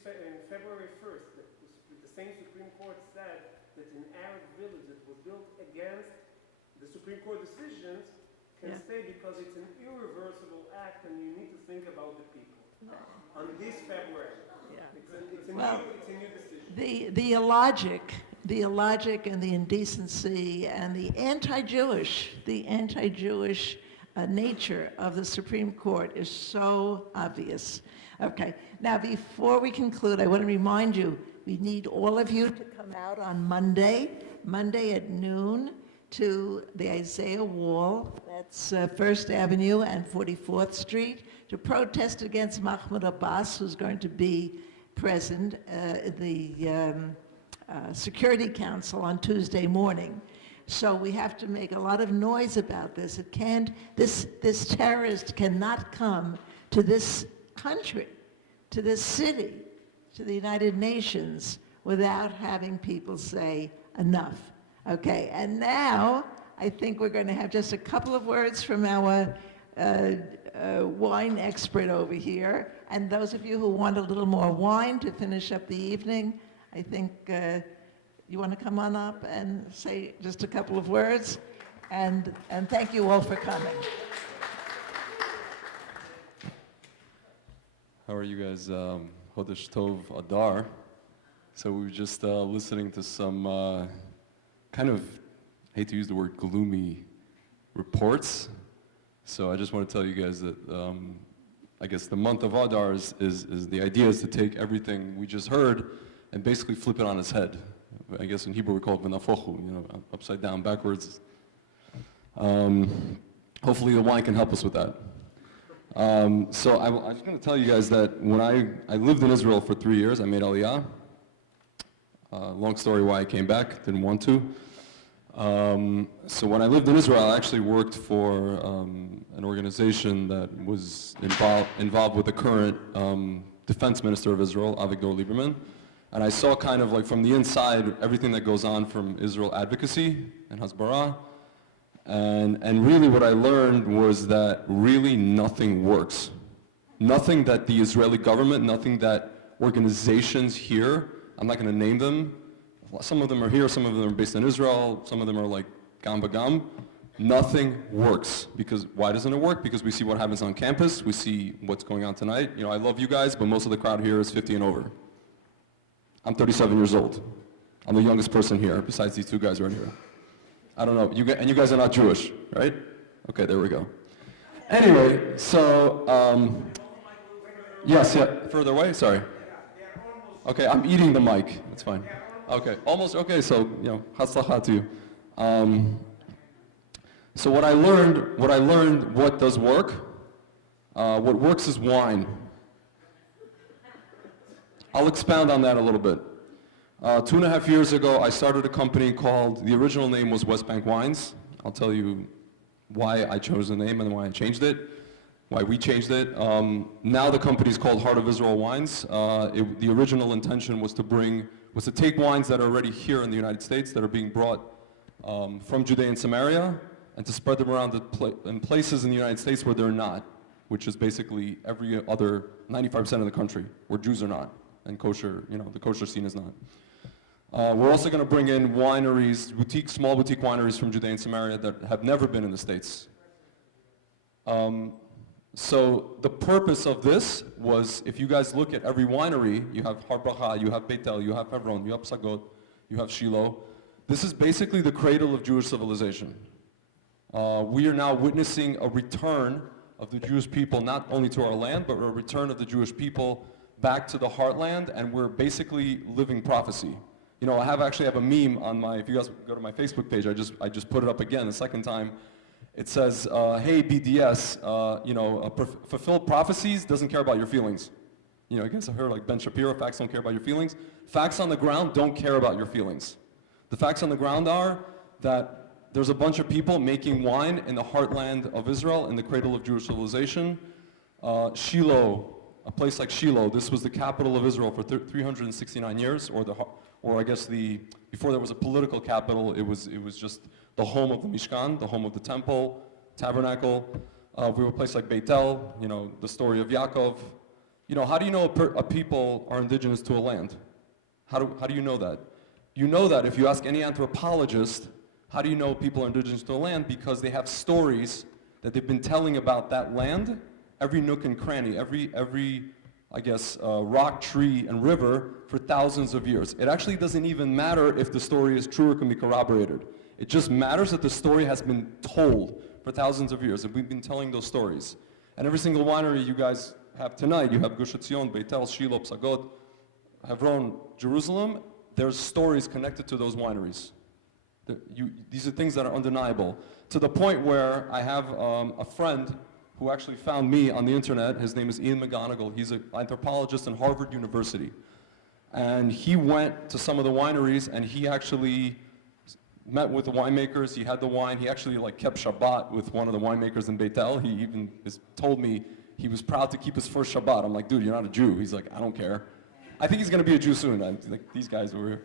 in February 1st, the same Supreme Court said that an Arab village that was built against the Supreme Court decisions can stay because it's an irreversible act and you need to think about the people. On this February. It's a new decision. The illogic and the indecency and the anti-Jewish nature of the Supreme Court is so obvious. Okay, now before we conclude, I want to remind you We need all of you to come out on Monday at noon, to the Isaiah Wall, that's First Avenue and 44th Street, to protest against Mahmoud Abbas, who's going to be present at the Security Council on Tuesday morning. So we have to make a lot of noise about this. It can't, this terrorist cannot come to this country, to this city, to the United Nations without having people say enough. Okay, and now I think we're going to have just a couple of words from our wine expert over here. And those of you who want a little more wine to finish up the evening, I think you want to come on up and say just a couple of words. And thank you all for coming. How are you guys? Chodesh Tov Adar. So we were just listening to some kind of, I hate to use the word gloomy reports. So I just want to tell you guys that I guess the month of Adar is the idea is to take everything we just heard and basically flip it on its head. I guess in Hebrew we call it v'nafochu, upside down, backwards. Hopefully the wine can help us with that. So I'm just going to tell you guys that when I lived in Israel for 3 years, I made Aliyah. Long story why I came back, didn't want to. So when I lived in Israel, I actually worked for an organization that was involved with the current defense minister of Israel, Avigdor Lieberman. And I saw kind of like from the inside everything that goes on from Israel advocacy and Hasbara. And really what I learned was that really nothing works. Nothing that the Israeli government, nothing that organizations here, I'm not going to name them, some of them are here, some of them are based in Israel, some of them are like Gam Bagam. Nothing works. Because why doesn't it work? Because we see what happens on campus, we see what's going on tonight. I love you guys, but most of the crowd here is 50 and over. I'm 37 years old. I'm the youngest person here, besides these two guys right here. I don't know, and you guys are not Jewish, right? Okay, there we go. Anyway, so, yes, yeah, further away, sorry. Okay, I'm eating the mic, that's fine. Okay, almost, okay, so, hatzlacha to you. So what I learned, what does work? What works is wine. I'll expound on that a little bit. 2.5 years ago, I started a company called, the original name was West Bank Wines. I'll tell you why I chose the name and why I changed it, why we changed it. Now the company is called Heart of Israel Wines. The original intention was to take wines that are already here in the United States, that are being brought from Judea and Samaria, and to spread them around in places in the United States where they're not, which is basically every other 95% of the country, where Jews are not, and kosher, the kosher scene is not. We're also going to bring in wineries, small boutique wineries from Judea and Samaria that have never been in the States. So the purpose of this was, if you guys look at every winery, you have Har Bracha, you have Beit El, you have Hebron, you have Psagot, you have Shiloh. This is basically the cradle of Jewish civilization. We are now witnessing a return of the Jewish people, not only to our land, but a return of the Jewish people back to the heartland, and we're basically living prophecy. I actually have a meme on if you guys go to my Facebook page, I just put it up again the second time. It says, hey BDS, fulfilled prophecies doesn't care about your feelings. I guess I heard like Ben Shapiro, facts don't care about your feelings. Facts on the ground don't care about your feelings. The facts on the ground are that there's a bunch of people making wine in the heartland of Israel, in the cradle of Jewish civilization. Shiloh, a place like Shiloh, this was the capital of Israel for 369 years, or I guess before there was a political capital, it was just the home of the Mishkan, the home of the temple, tabernacle. We were a place like Beit El, the story of Yaakov. How do you know a people are indigenous to a land? How do you know that? You know that if you ask any anthropologist, how do you know people are indigenous to a land? Because they have stories that they've been telling about that land, every nook and cranny, every I guess, rock, tree, and river for thousands of years. It actually doesn't even matter if the story is true or can be corroborated. It just matters that the story has been told for thousands of years, and we've been telling those stories. And every single winery you guys have tonight, you have Gush Etzion, Beit El, Shiloh, Psagot, Hebron, Jerusalem, there's stories connected to those wineries. These are things that are undeniable. To the point where I have a friend who actually found me on the internet. His name is Ian McGonigal. He's an anthropologist in Harvard University. And he went to some of the wineries and he actually met with the winemakers. He had the wine. He actually kept Shabbat with one of the winemakers in Beitel. He even told me he was proud to keep his first Shabbat. I'm like, dude, you're not a Jew. He's like, I don't care. I think he's going to be a Jew soon. I'm like, these guys over here.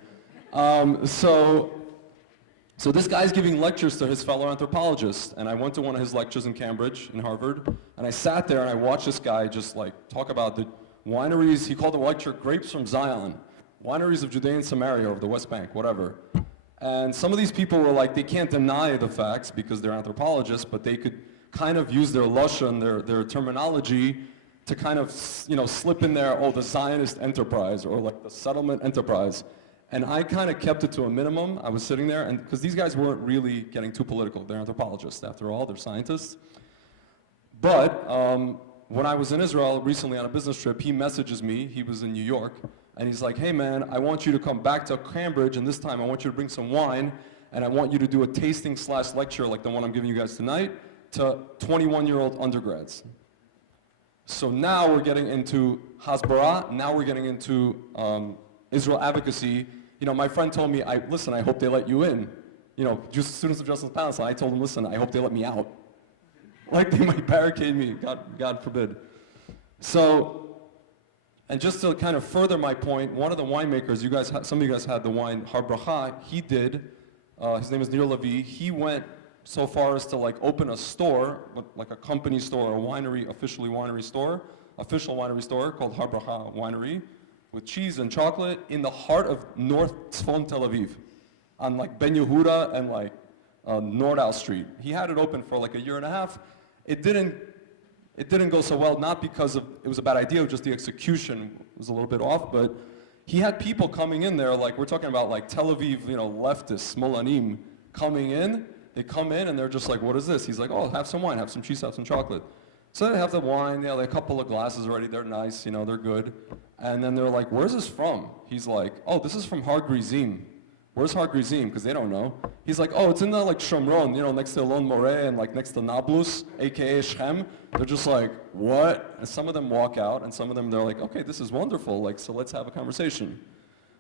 So this guy's giving lectures to his fellow anthropologists, and I went to one of his lectures in Cambridge, in Harvard, and I sat there and I watched this guy just talk about the wineries. He called the lecture Grapes from Zion, wineries of Judea and Samaria or the West Bank, whatever. And some of these people were like, they can't deny the facts because they're anthropologists, but they could kind of use their lashon, their terminology, to kind of slip in there, the Zionist enterprise or the settlement enterprise. And I kind of kept it to a minimum. I was sitting there, and because these guys weren't really getting too political. They're anthropologists, after all. They're scientists. But when I was in Israel recently on a business trip, he messages me. He was in New York. And he's like, hey, man, I want you to come back to Cambridge, and this time I want you to bring some wine, and I want you to do a tasting/lecture like the one I'm giving you guys tonight to 21-year-old undergrads. So now we're getting into Hasbara. Now we're getting into Israel advocacy. My friend told me, listen, I hope they let you in. Just students of Justice Palestine, I told them, listen, I hope they let me out. They might barricade me, God forbid. So, and just to kind of further my point, one of the winemakers, some of you guys had the wine Har Bracha, he did, his name is Nir Levi, he went so far as to open a store, like a company store, official winery store called Har Bracha Winery, with cheese and chocolate in the heart of North Tzfon Tel Aviv, on Ben Yehuda and Nordau Street. He had it open for a year and a half. It didn't go so well, not because it was a bad idea, just the execution was a little bit off, but he had people coming in there, we're talking about Tel Aviv, leftists, Smolanim, coming in. They come in and they're just like, what is this? He's like, have some wine, have some cheese, have some chocolate. So they have the wine, they have a couple of glasses already, they're nice, they're good. And then they're like, where's this from? He's like, this is from Har Grizim. Where's Har Grizim? Because they don't know. He's like, it's in the Shomron, next to Elon Moreh and next to Nablus, aka Shechem. They're just like, what? And some of them walk out, and some of them they're like, okay, this is wonderful, so let's have a conversation.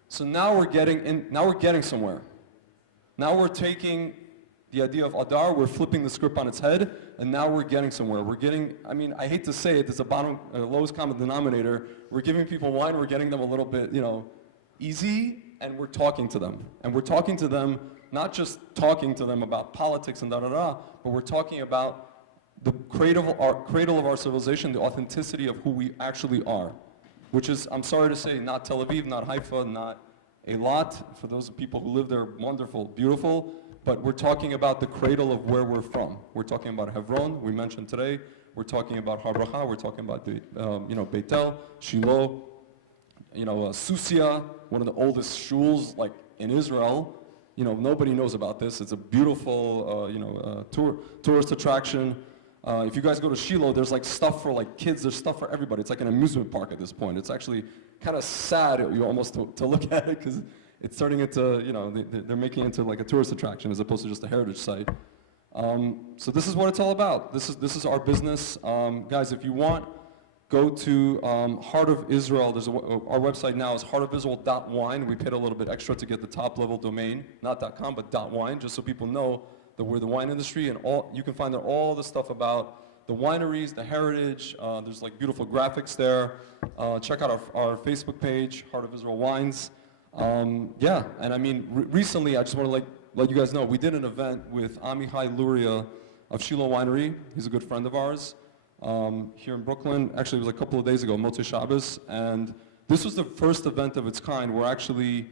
So now we're getting somewhere. Now we're taking the idea of Adar, we're flipping the script on its head, and now we're getting somewhere. I hate to say it, it's a lowest common denominator. We're giving people wine, we're getting them a little bit, easy, and we're talking to them. And we're talking to them, not just talking to them about politics and but we're talking about the cradle of our civilization, the authenticity of who we actually are. Which is, I'm sorry to say, not Tel Aviv, not Haifa, not Eilat. For those people who live there, wonderful, beautiful. But we're talking about the cradle of where we're from. We're talking about Hebron, we mentioned today. We're talking about Har Bracha, we're talking about Beitel, Shiloh, Susia, one of the oldest shuls in Israel. Nobody knows about this. It's a beautiful tourist attraction. If you guys go to Shiloh, there's stuff for kids, there's stuff for everybody. It's like an amusement park at this point. It's actually kind of sad almost to look at it, because it's turning into, they're making it into a tourist attraction as opposed to just a heritage site. So this is what it's all about. This is our business. Guys, if you want, go to Heart of Israel. Our website now is heartofisrael.wine. We paid a little bit extra to get the top level domain, not .com, but .wine, just so people know that we're the wine industry, and you can find out all the stuff about the wineries, the heritage. There's beautiful graphics there. Check out our Facebook page, Heart of Israel Wines. Recently, I just want to let you guys know, we did an event with Amichai Luria of Shiloh Winery. He's a good friend of ours here in Brooklyn. Actually, it was a couple of days ago, Motzei Shabbos, and this was the first event of its kind. We're actually,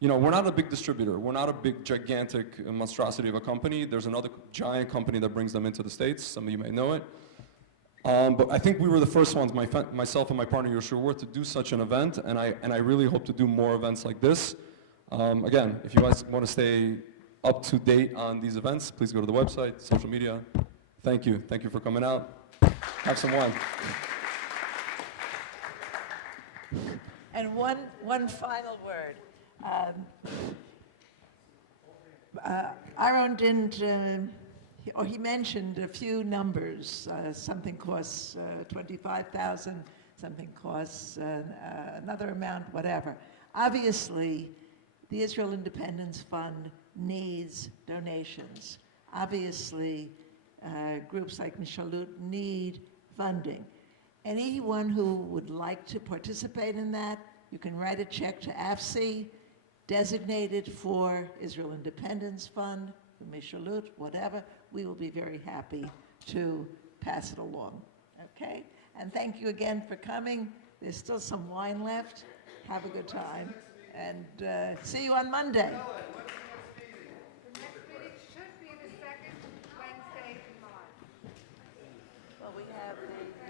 we're not a big distributor. We're not a big, gigantic monstrosity of a company. There's another giant company that brings them into the States. Some of you may know it. But I think we were the first ones, myself and my partner Yoshua Wirth, to do such an event, and I really hope to do more events like this. Again, if you guys want to stay up to date on these events, please go to the website, social media. Thank you for coming out. Have some wine. And one final word. Aharon didn't, he mentioned a few numbers. Something costs 25,000, something costs another amount, whatever. Obviously, the Israel Independence Fund needs donations. Obviously, groups like Meshilut need funding. Anyone who would like to participate in that, you can write a check to AFSI, designated for Israel Independence Fund, for Meshilut, whatever. We will be very happy to pass it along, okay? And thank you again for coming. There's still some wine left. Have a good time. And see you on Monday. The next meeting should be the second Wednesday in March. Well, we have the